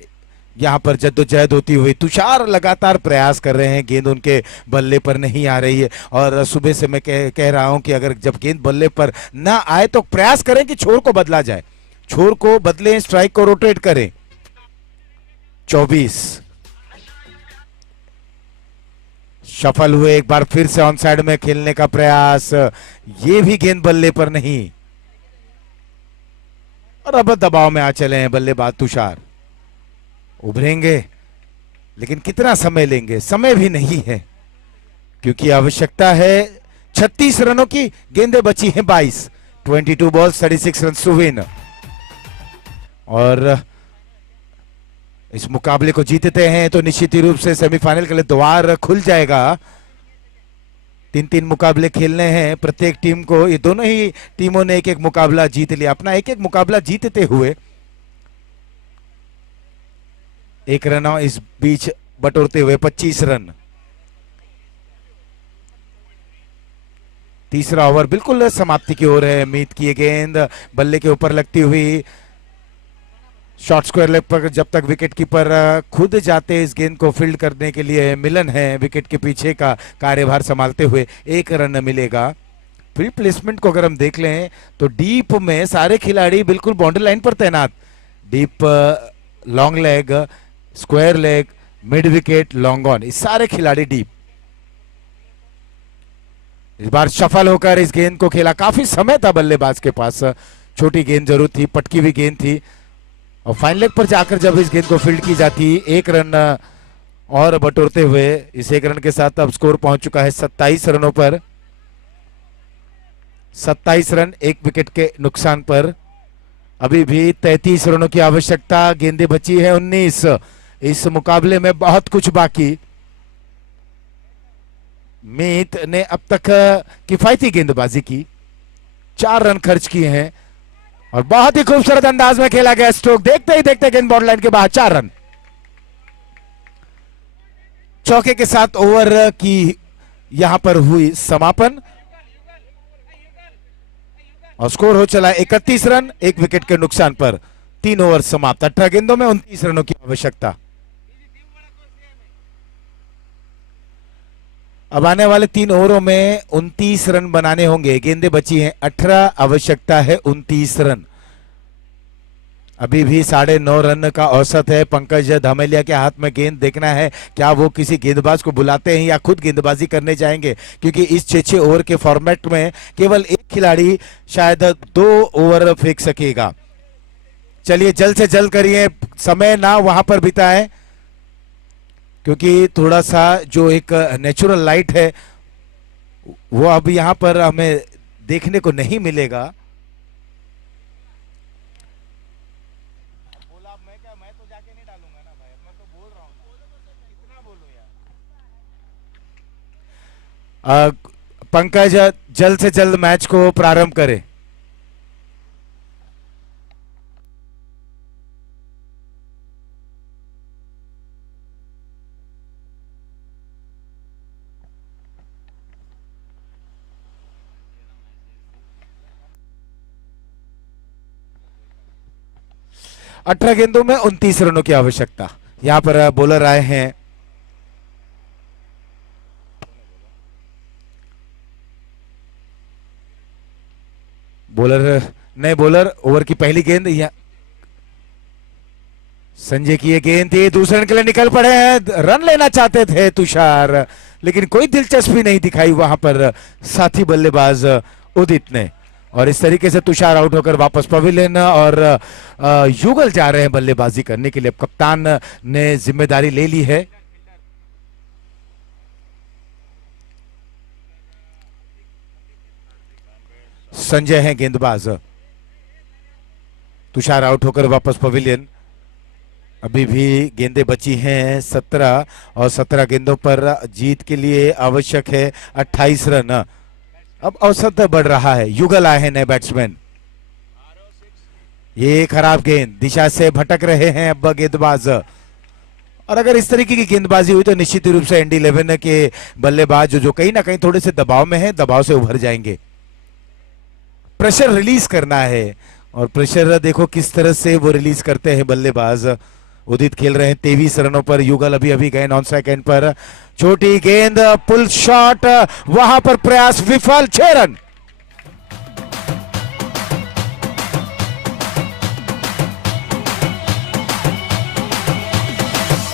यहां पर जद्दोजहद होती हुई तुषार लगातार प्रयास कर रहे हैं। गेंद उनके बल्ले पर नहीं आ रही है और सुबह से मैं कह रहा हूं कि अगर जब गेंद बल्ले पर ना आए तो प्रयास करें कि छोर को बदला जाए, छोर को बदलें, स्ट्राइक को रोटेट करें। 24 सफल हुए, एक बार फिर से ऑन साइड में खेलने का प्रयास, ये भी गेंद बल्ले पर नहीं और अब दबाव में आ चले हैं बल्लेबाज तुषार। उभरेंगे लेकिन कितना समय लेंगे, समय भी नहीं है क्योंकि आवश्यकता है 36 रनों की। गेंदें बची हैं 22। 22 बॉल्स 36 रन टू विन और इस मुकाबले को जीतते हैं तो निश्चित रूप से सेमीफाइनल के लिए द्वार खुल जाएगा। 3-3 मुकाबले खेलने हैं प्रत्येक टीम को। ये दोनों ही टीमों ने एक एक मुकाबला जीत लिया, अपना एक एक मुकाबला जीतते हुए। एक रन इस बीच बटोरते हुए 25 रन। तीसरा ओवर बिल्कुल समाप्ति की ओर है। मीत की गेंद बल्ले के ऊपर लगती हुई शॉर्ट स्क्वायर लेग पर, जब तक विकेट कीपर खुद जाते इस गेंद को फील्ड करने के लिए, मिलन है विकेट के पीछे का कार्यभार संभालते हुए। 1 रन मिलेगा। फील्ड प्लेसमेंट को अगर हम देख लें तो डीप में सारे खिलाड़ी बिल्कुल बाउंड्री लाइन पर तैनात। Deep, long leg, square leg, mid wicket, long on, इस सारे खिलाड़ी डीप। इस बार सफल होकर इस गेंद को खेला। काफी समय था बल्लेबाज के पास, छोटी गेंद जरूर थी, पटकी हुई गेंद थी और फाइन लेग पर जाकर जब इस गेंद को फील्ड की जाती। 1 रन और बटोरते हुए इस 1 रन के साथ अब स्कोर पहुंच चुका है 27 रनों पर। 27 रन 1 विकेट के नुकसान पर। अभी भी 33 रनों की आवश्यकता। गेंदें बची है 19। इस मुकाबले में बहुत कुछ बाकी। मीत ने अब तक किफायती गेंदबाजी की, 4 रन खर्च किए हैं और बहुत ही खूबसूरत अंदाज में खेला गया स्ट्रोक। देखते ही देखते गेंद बॉर्डर लाइन के बाहर, 4 रन। चौके के साथ ओवर की यहां पर हुई समापन और स्कोर हो चला 31 रन 1 विकेट के नुकसान पर। 3 ओवर समाप्त। 18 गेंदों में 29 रनों की आवश्यकता। अब आने वाले 3 ओवरों में 29 रन बनाने होंगे। गेंदें बची हैं 18, आवश्यकता है 29 रन। अभी भी 9.5 रन का औसत है। पंकज धमेलिया के हाथ में गेंद, देखना है क्या वो किसी गेंदबाज को बुलाते हैं या खुद गेंदबाजी करने जाएंगे, क्योंकि इस 6-6 ओवर के फॉर्मेट में केवल एक खिलाड़ी शायद 2 ओवर फेंक सकेगा। चलिए जल्द से जल्द करिए, समय ना वहां पर बिताएं, क्योंकि थोड़ा सा जो एक नेचुरल लाइट है वो अब यहां पर हमें देखने को नहीं मिलेगा। बोला मैं क्या, मैं तो जाके नहीं डालूंगा ना भाई, मैं तो बोल रहा हूं ना, कितना बोलूं यार। पंकज जल्द से जल्द मैच को प्रारंभ करें। अठारह गेंदों में 29 रनों की आवश्यकता। यहां पर बॉलर आए हैं बॉलर नए बॉलर। ओवर की पहली गेंद या संजय की ये गेंद थी, दूसरे रन के लिए निकल पड़े हैं। रन लेना चाहते थे तुषार, लेकिन कोई दिलचस्पी नहीं दिखाई वहां पर साथी बल्लेबाज उदित ने। और इस तरीके से तुषार आउट होकर वापस पवेलियन और युगल जा रहे हैं बल्लेबाजी करने के लिए। अब कप्तान ने जिम्मेदारी ले ली है। संजय हैं गेंदबाज। तुषार आउट होकर वापस पवेलियन। अभी भी गेंदें बची हैं 17 और 17 गेंदों पर जीत के लिए आवश्यक है 28 रन। अब औसत बढ़ रहा है। युगल आए हैं नए बैट्समैन। ये खराब गेंद, दिशा से भटक रहे हैं अब गेंदबाज। और अगर इस तरीके की गेंदबाजी हुई तो निश्चित रूप से एंडी 11 के बल्लेबाज जो कहीं ना कहीं थोड़े से दबाव में हैं, दबाव से उभर जाएंगे। प्रेशर रिलीज करना है और प्रेशर देखो किस तरह से वो रिलीज करते हैं बल्लेबाज। उदित खेल रहे हैं 23 रनों पर। युगल अभी अभी गए नॉन स्ट्राइक एंड पर। छोटी गेंद, पुल शॉट, वहां पर प्रयास विफल। 6 run.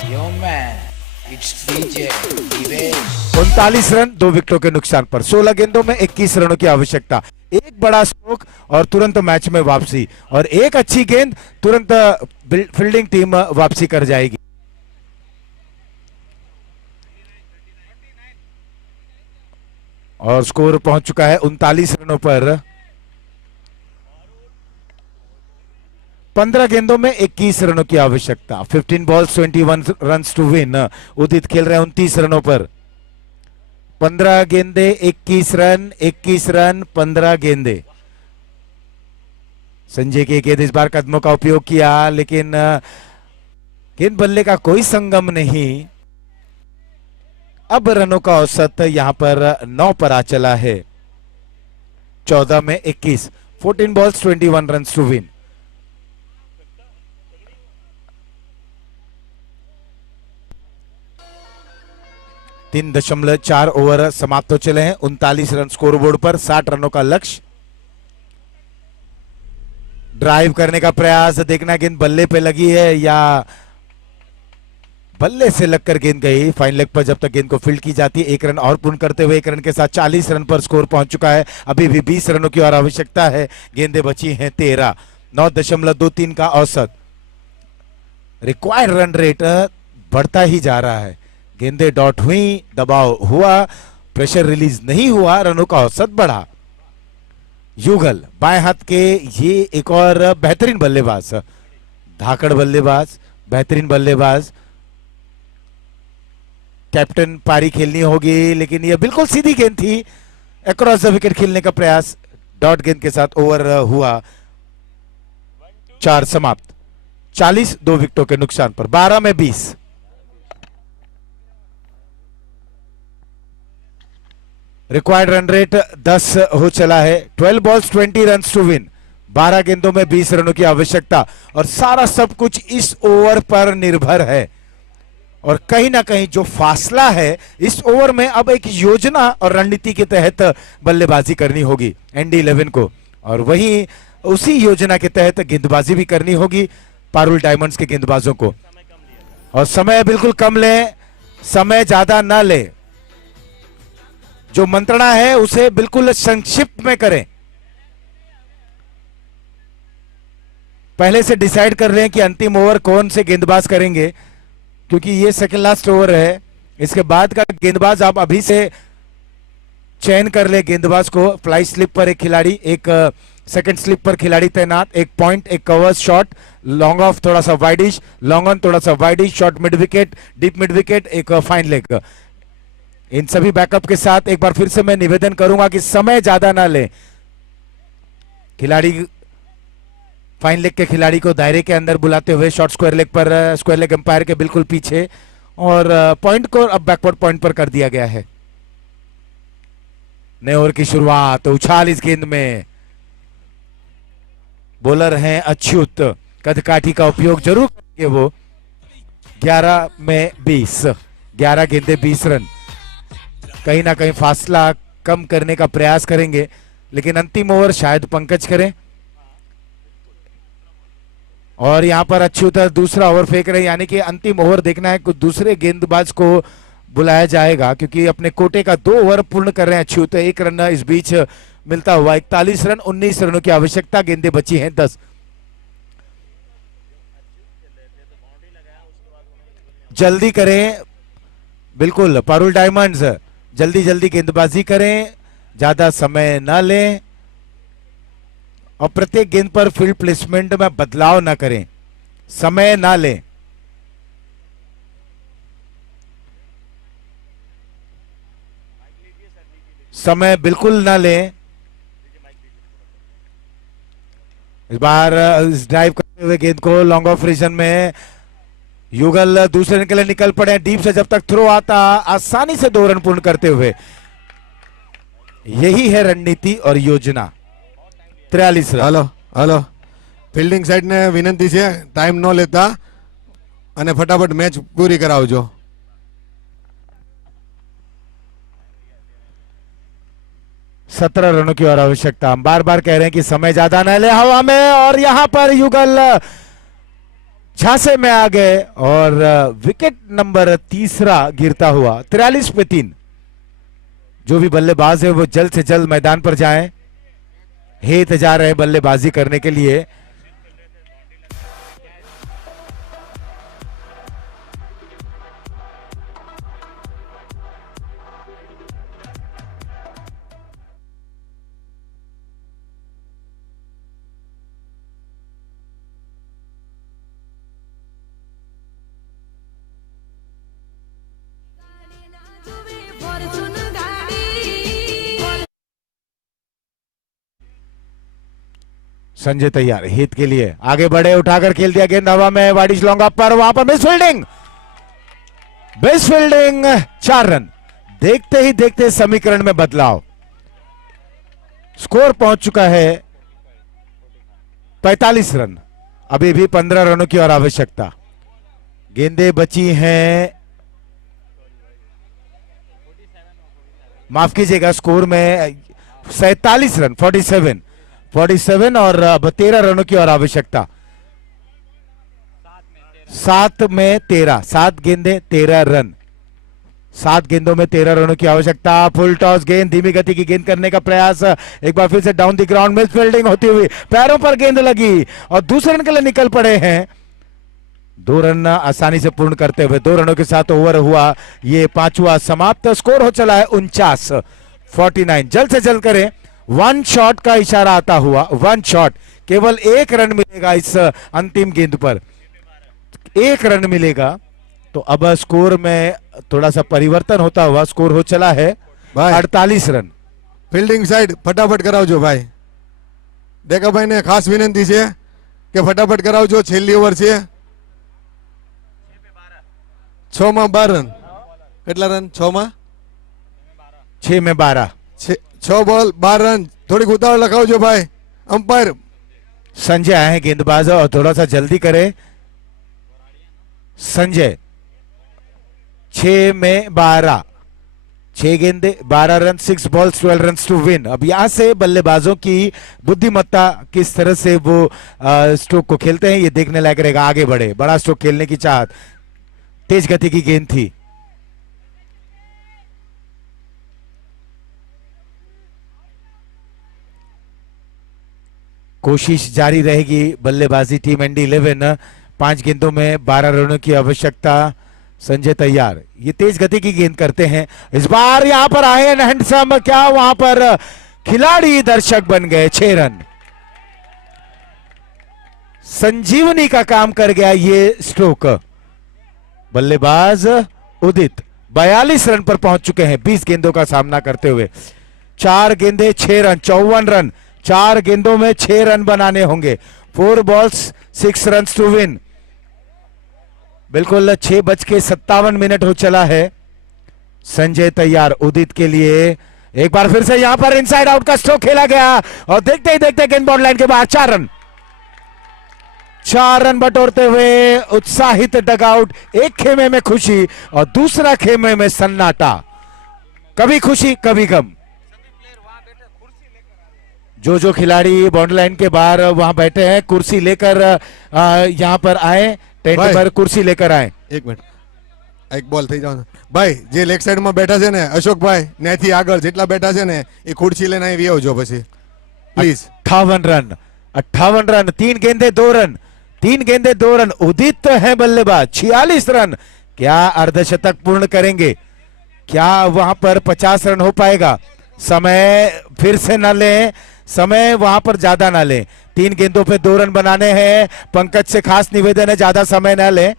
Yo man, it's DJ Divesh. 39 run 2 विकेटों के नुकसान पर। 16 गेंदों में 21 रनों की आवश्यकता। एक बड़ा स्ट्रोक और तुरंत मैच में वापसी, और एक अच्छी गेंद तुरंत फील्डिंग टीम वापसी कर जाएगी। और स्कोर पहुंच चुका है 39 रनों पर। 15 गेंदों में 21 रनों की आवश्यकता। 15 बॉल्स 21 रन्स टू विन। उदित खेल रहे हैं 29 रनों पर। 15 गेंदे 21 रन, 21 रन 15 गेंदे। संजय की गेंद इस बार कदमों का उपयोग किया, लेकिन गेंद बल्ले का कोई संगम नहीं। अब रनों का औसत यहां पर 9 पर आ चला है। 14 में 21। 14 बॉल्स 21 रन टू विन। तीन 3.4 ओवर समाप्त हो चले हैं। 39 रन स्कोर बोर्ड पर। 60 रनों का लक्ष्य। ड्राइव करने का प्रयास, देखना गेंद बल्ले पे लगी है या बल्ले से लगकर गेंद गई फाइन लेग पर। जब तक गेंद को फील्ड की जाती है। 1 रन और पूर्ण करते हुए 1 रन के साथ 40 रन पर स्कोर पहुंच चुका है। अभी भी 20 रनों की और आवश्यकता है। गेंदें बची हैं 13। 9.23 का औसत। रिक्वायर्ड रन रेट बढ़ता ही जा रहा है। गेंदें डॉट हुई, दबाव हुआ, प्रेशर रिलीज नहीं हुआ, रनों का औसत बढ़ा। युगल बाएं हाथ के ये एक और बेहतरीन बल्लेबाज, धाकड़ बल्लेबाज, बेहतरीन बल्लेबाज। कैप्टन पारी खेलनी होगी, लेकिन यह बिल्कुल सीधी गेंद थी। अक्रॉस द विकेट खेलने का प्रयास। डॉट गेंद के साथ ओवर हुआ। 4 समाप्त। 40 2 विकेटों के नुकसान पर। 12 में 20। रिक्वायर्ड रन रेट 10 हो चला है। 12 बॉल्स 20 रन टू विन। 12 गेंदों में 20 रनों की आवश्यकता, और सारा सब कुछ इस ओवर पर निर्भर है। और कहीं ना कहीं जो फासला है इस ओवर में, अब एक योजना और रणनीति के तहत बल्लेबाजी करनी होगी एनडी 11 को, और वहीं उसी योजना के तहत गेंदबाजी भी करनी होगी पारुल डायमंड्स के गेंदबाजों को। और समय बिल्कुल कम लें, समय ज्यादा ना लें। जो मंत्रणा है उसे बिल्कुल संक्षिप्त में करें। पहले से डिसाइड कर लें कि अंतिम ओवर कौन से गेंदबाज करेंगे, क्योंकि ये सेकंड लास्ट ओवर है। इसके बाद का गेंदबाज आप अभी से चयन कर ले गेंदबाज को। फ्लाई स्लिप पर एक खिलाड़ी, एक सेकंड स्लिप पर खिलाड़ी तैनात, एक पॉइंट, एक कवर शॉट, लॉन्ग ऑफ थोड़ा सा वाइडिश, लॉन्ग ऑन थोड़ा सा widish, short mid wicket, deep mid wicket, एक फाइन लेग। इन सभी बैकअप के साथ एक बार फिर से मैं निवेदन करूंगा कि समय ज्यादा ना ले। खिलाड़ी फाइन लेग के खिलाड़ी को दायरे के अंदर बुलाते हुए शॉर्ट स्क्वायर लेग पर, स्क्वायर लेग अंपायर के बिल्कुल पीछे, और पॉइंट को अब बैकवर्ड पॉइंट पर कर दिया गया है। नए ओवर की शुरुआत। उछाल इस गेंद में। बॉलर हैं अच्युत, कदकाठी का उपयोग जरूर करेंगे वो। 11 में 20। 11 गेंदे 20 रन। कहीं ना कहीं फासला कम करने का प्रयास करेंगे, लेकिन अंतिम ओवर शायद पंकज करें। और यहाँ पर अच्युत दूसरा ओवर फेंक रहे हैं, यानी कि अंतिम ओवर देखना है, कुछ दूसरे गेंदबाज को बुलाया जाएगा क्योंकि अपने कोटे का 2 ओवर पूर्ण कर रहे हैं अच्युत। 1 रन इस बीच मिलता हुआ 41 रन, 19 रनों की आवश्यकता, गेंदें बची हैं 10। जल्दी करें, बिल्कुल पारुल डायमंड्स, जल्दी जल्दी गेंदबाजी करें, ज्यादा समय ना लें और प्रत्येक गेंद पर फील्ड प्लेसमेंट में बदलाव ना करें, समय ना लें। समय बिल्कुल ना लें। इस बार इस ड्राइव करते हुए गेंद को लॉन्ग ऑफ रीजन में युगल दूसरे रन के लिए निकल पड़े, डीप से जब तक थ्रो आता आसानी से 2 रन पूर्ण करते हुए। यही है रणनीति और योजना। 43 रन। હાલો હાલો ફિલ્ડિંગ સાઈડ ને વિનંતી છે ટાઈમ ન લેતા અને ફટાફટ મેચ પૂરી કરાવજો. 17 रनों की और आवश्यकता। हम बार बार कह रहे हैं कि समय ज्यादा न ले हवा में, और यहां पर युगल झांसे में आ गए और विकेट नंबर 3 गिरता हुआ। 43 पे 3। जो भी बल्लेबाज है वो जल्द से जल्द मैदान पर जाएं, हेत जा रहे हैं बल्लेबाजी करने के लिए। संजय तैयार हिट के लिए, आगे बढ़े, उठाकर खेल दिया गेंद हवा में, वाइडिश लॉन्ग अप पर, वहां पर मिस फील्डिंग, 4 रन। देखते ही देखते समीकरण में बदलाव। स्कोर पहुंच चुका है 45 रन। अभी भी 15 रनों की और आवश्यकता। गेंदें बची हैं, माफ कीजिएगा, स्कोर में 47 रन, 47 और अब 13 रनों की और आवश्यकता। 7 में 13, 7 गेंदें 13 रन, 7 गेंदों में 13 रनों की आवश्यकता। फुल टॉस गेंद, धीमी गति की गेंद करने का प्रयास, एक बार फिर से down the ground, miss fielding होती हुई, पैरों पर गेंद लगी और दूसरे रन के लिए निकल पड़े हैं। 2 रन आसानी से पूर्ण करते हुए 2 रनों के साथ ओवर हुआ ये 5वां समाप्त। स्कोर हो चला है 49। जल्द से जल्द करें। 1 शॉट का इशारा आता हुआ, 1 शॉट, केवल 1 रन मिलेगा इस अंतिम गेंद पर, 1 रन मिलेगा। तो अब स्कोर में थोड़ा सा परिवर्तन होता हुआ स्कोर हो चला है 48 रन। ફિલ્ડિંગ સાઈડ ફટાફટ કરાવજો ભાઈ. ડેકાભાઈ ને ખાસ વિનંતી છે કે ફટાફટ કરાવજો, છેલ્લી ઓવર છે. 6 માં 12 રન. કેટલા રન? 6 માં 6 में 12, 6 બોલ 12 રન. થોડીક ઉતાવળ લખાવજો ભાઈ. अंपायर संजय आए हैं गेंदबाज और थोड़ा सा जल्दी करें। संजय 6 में 12, 6 गेंदे 12 run, 6 balls 12 run to win. अब यहां से बल्लेबाजों की बुद्धिमत्ता किस तरह से वो स्ट्रोक को खेलते हैं ये देखने लायक रहेगा। आगे बढ़े, बड़ा स्ट्रोक खेलने की चाहत, तेज गति की गेंद थी। कोशिश जारी रहेगी बल्लेबाजी टीम ND11। 5 गेंदों में 12 रनों की आवश्यकता। संजय तैयार, ये तेज गति की गेंद करते हैं। इस बार यहां पर आए हैंडसम, क्या वहां पर खिलाड़ी दर्शक बन गए। 6 रन, संजीवनी का काम कर गया ये स्ट्रोक। बल्लेबाज उदित 42 रन पर पहुंच चुके हैं 20 गेंदों का सामना करते हुए। 4 गेंदे 6 रन, 54 रन। 4 गेंदों में 6 रन बनाने होंगे। 4 बॉल्स 6 रन टू विन। बिल्कुल 6:57 हो चला है। संजय तैयार उदित के लिए, एक बार फिर से यहां पर इनसाइड आउट का स्ट्रोक खेला गया और देखते ही देखते गेंद बॉर्ड लाइन के बाहर। 4 रन, 4 रन बटोरते हुए उत्साहित डगआउट। एक खेमे में खुशी और दूसरा खेमे में सन्नाटा, कभी खुशी कभी गम। जो खिलाड़ी बाउंड्री लाइन के बाहर वहां बैठे हैं कुर्सी लेकर यहाँ पर आए, टेंट भाई। पर कुर्सी लेकर आए। એક મિનિટ એક બોલ થઈ જાવ ભાઈ જે લેગ સાઈડમાં બેઠા છે ને અશોકભાઈ ત્યાંથી આગળ જેટલા બેઠા છે ને એ ખુરશી લઈને અહીં આવજો પછી પ્લીઝ 58 रन, 58 रन, 3 गेंदे 2 रन, 3 गेंदे 2 रन। उदित है बल्लेबाज, 46 रन। क्या अर्धशतक पूर्ण करेंगे? क्या वहां पर 50 रन हो पाएगा? समय फिर से न लें, समय वहां पर ज्यादा ना लें। 3 गेंदों पे 2 रन बनाने हैं। पंकज से खास निवेदन है ज्यादा समय ना लें,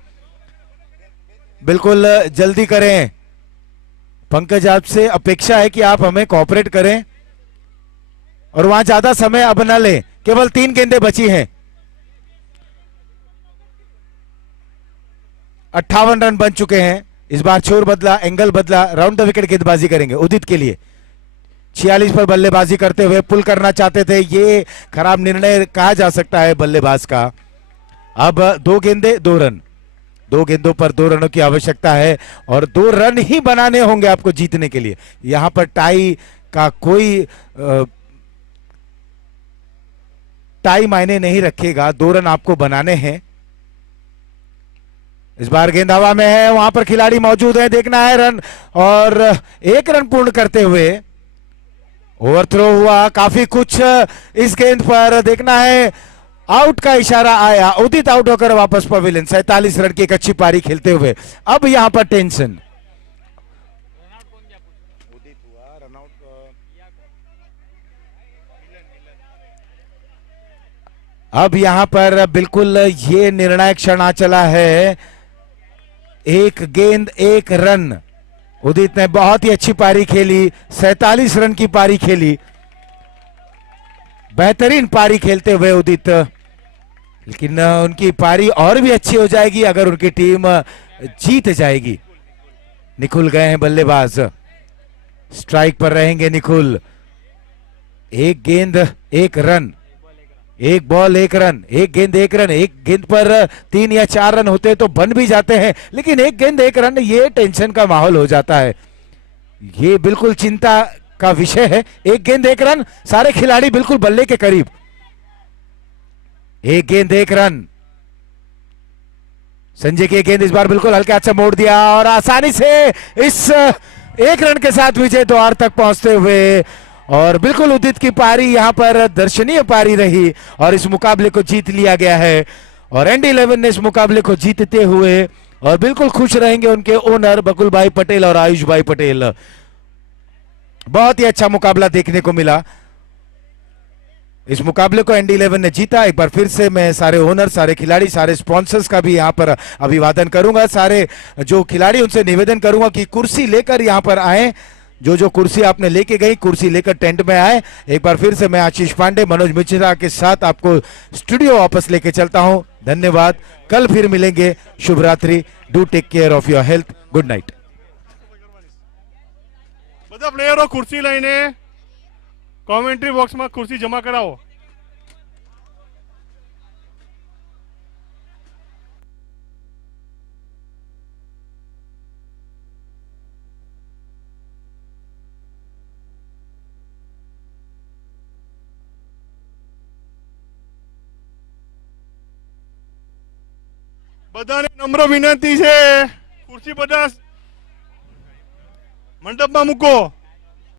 बिल्कुल जल्दी करें। पंकज आपसे अपेक्षा है कि आप हमें कोऑपरेट करें और वहां ज्यादा समय अब न लें। केवल 3 गेंदें बची हैं। 58 रन बन चुके हैं। इस बार छोर बदला, एंगल बदला, राउंड द विकेट गेंदबाजी करेंगे उदित के लिए। 46 पर बल्लेबाजी करते हुए पुल करना चाहते थे, ये खराब निर्णय कहा जा सकता है बल्लेबाज का। अब 2 गेंदे 2 रन, 2 गेंदों पर 2 रनों की आवश्यकता है और 2 रन ही बनाने होंगे आपको जीतने के लिए। यहां पर टाई का कोई टाई मायने नहीं रखेगा, 2 रन आपको बनाने हैं। इस बार गेंद हवा में है, वहां पर खिलाड़ी मौजूद है, देखना है रन, और 1 रन पूर्ण करते हुए ओवरथ्रो हुआ। काफी कुछ इस गेंद पर देखना है, आउट का इशारा आया, उदित आउट होकर वापस पवेलियन। 47 रन की एक अच्छी पारी खेलते हुए अब यहां पर टेंशन। अब यहां पर बिल्कुल ये निर्णायक क्षण आ चला है। 1 गेंद 1 रन। उदित ने बहुत ही अच्छी पारी खेली, 47 रन की पारी खेली, बेहतरीन पारी खेलते हुए उदित। लेकिन उनकी पारी और भी अच्छी हो जाएगी अगर उनकी टीम जीत जाएगी। निखुल गए हैं बल्लेबाज, स्ट्राइक पर रहेंगे निखुल। 1 गेंद 1 रन, 1 बॉल 1 रन, 1 गेंद 1 रन। 1 गेंद पर 3 या 4 रन होते तो बन भी जाते हैं, लेकिन 1 गेंद 1 रन, ये टेंशन का माहौल हो जाता है। ये बिल्कुल चिंता का विषय है। 1 गेंद 1 रन, सारे खिलाड़ी बिल्कुल बल्ले के करीब। 1 गेंद 1 रन। संजय की गेंद इस बार बिल्कुल हल्के हाथ से मोड़ दिया और आसानी से इस 1 रन के साथ विजय द्वार तक पहुंचते हुए। और बिल्कुल उदित की पारी यहां पर दर्शनीय पारी रही और इस मुकाबले को जीत लिया गया है। और एनडी 11 ने इस मुकाबले को जीतते हुए और बिल्कुल खुश रहेंगे उनके ओनर बकुल भाई पटेल और आयुष भाई पटेल। बहुत ही अच्छा मुकाबला देखने को मिला। इस मुकाबले को एनडी 11 ने जीता। एक बार फिर से मैं सारे ओनर, सारे खिलाड़ी, सारे स्पॉन्सर्स का भी यहां पर अभिवादन करूंगा। सारे जो खिलाड़ी उनसे निवेदन करूंगा कि कुर्सी लेकर यहां पर आए। जो कुर्सी आपने लेके गई, कुर्सी लेकर टेंट में आए। एक बार फिर से मैं आशीष पांडे, मनोज मिश्रा के साथ आपको स्टूडियो वापस लेके चलता हूं। धन्यवाद, कल फिर मिलेंगे। शुभ रात्रि। Do take care of your health. Good night. બધા પ્લેયરો ખુરશી લઈને કોમેન્ટ્રી બોક્સમાં ખુરશી જમા કરાવો. બધાને નમ્ર વિનંતી છે, ખુરશી બધા મંડપમાં મૂકો.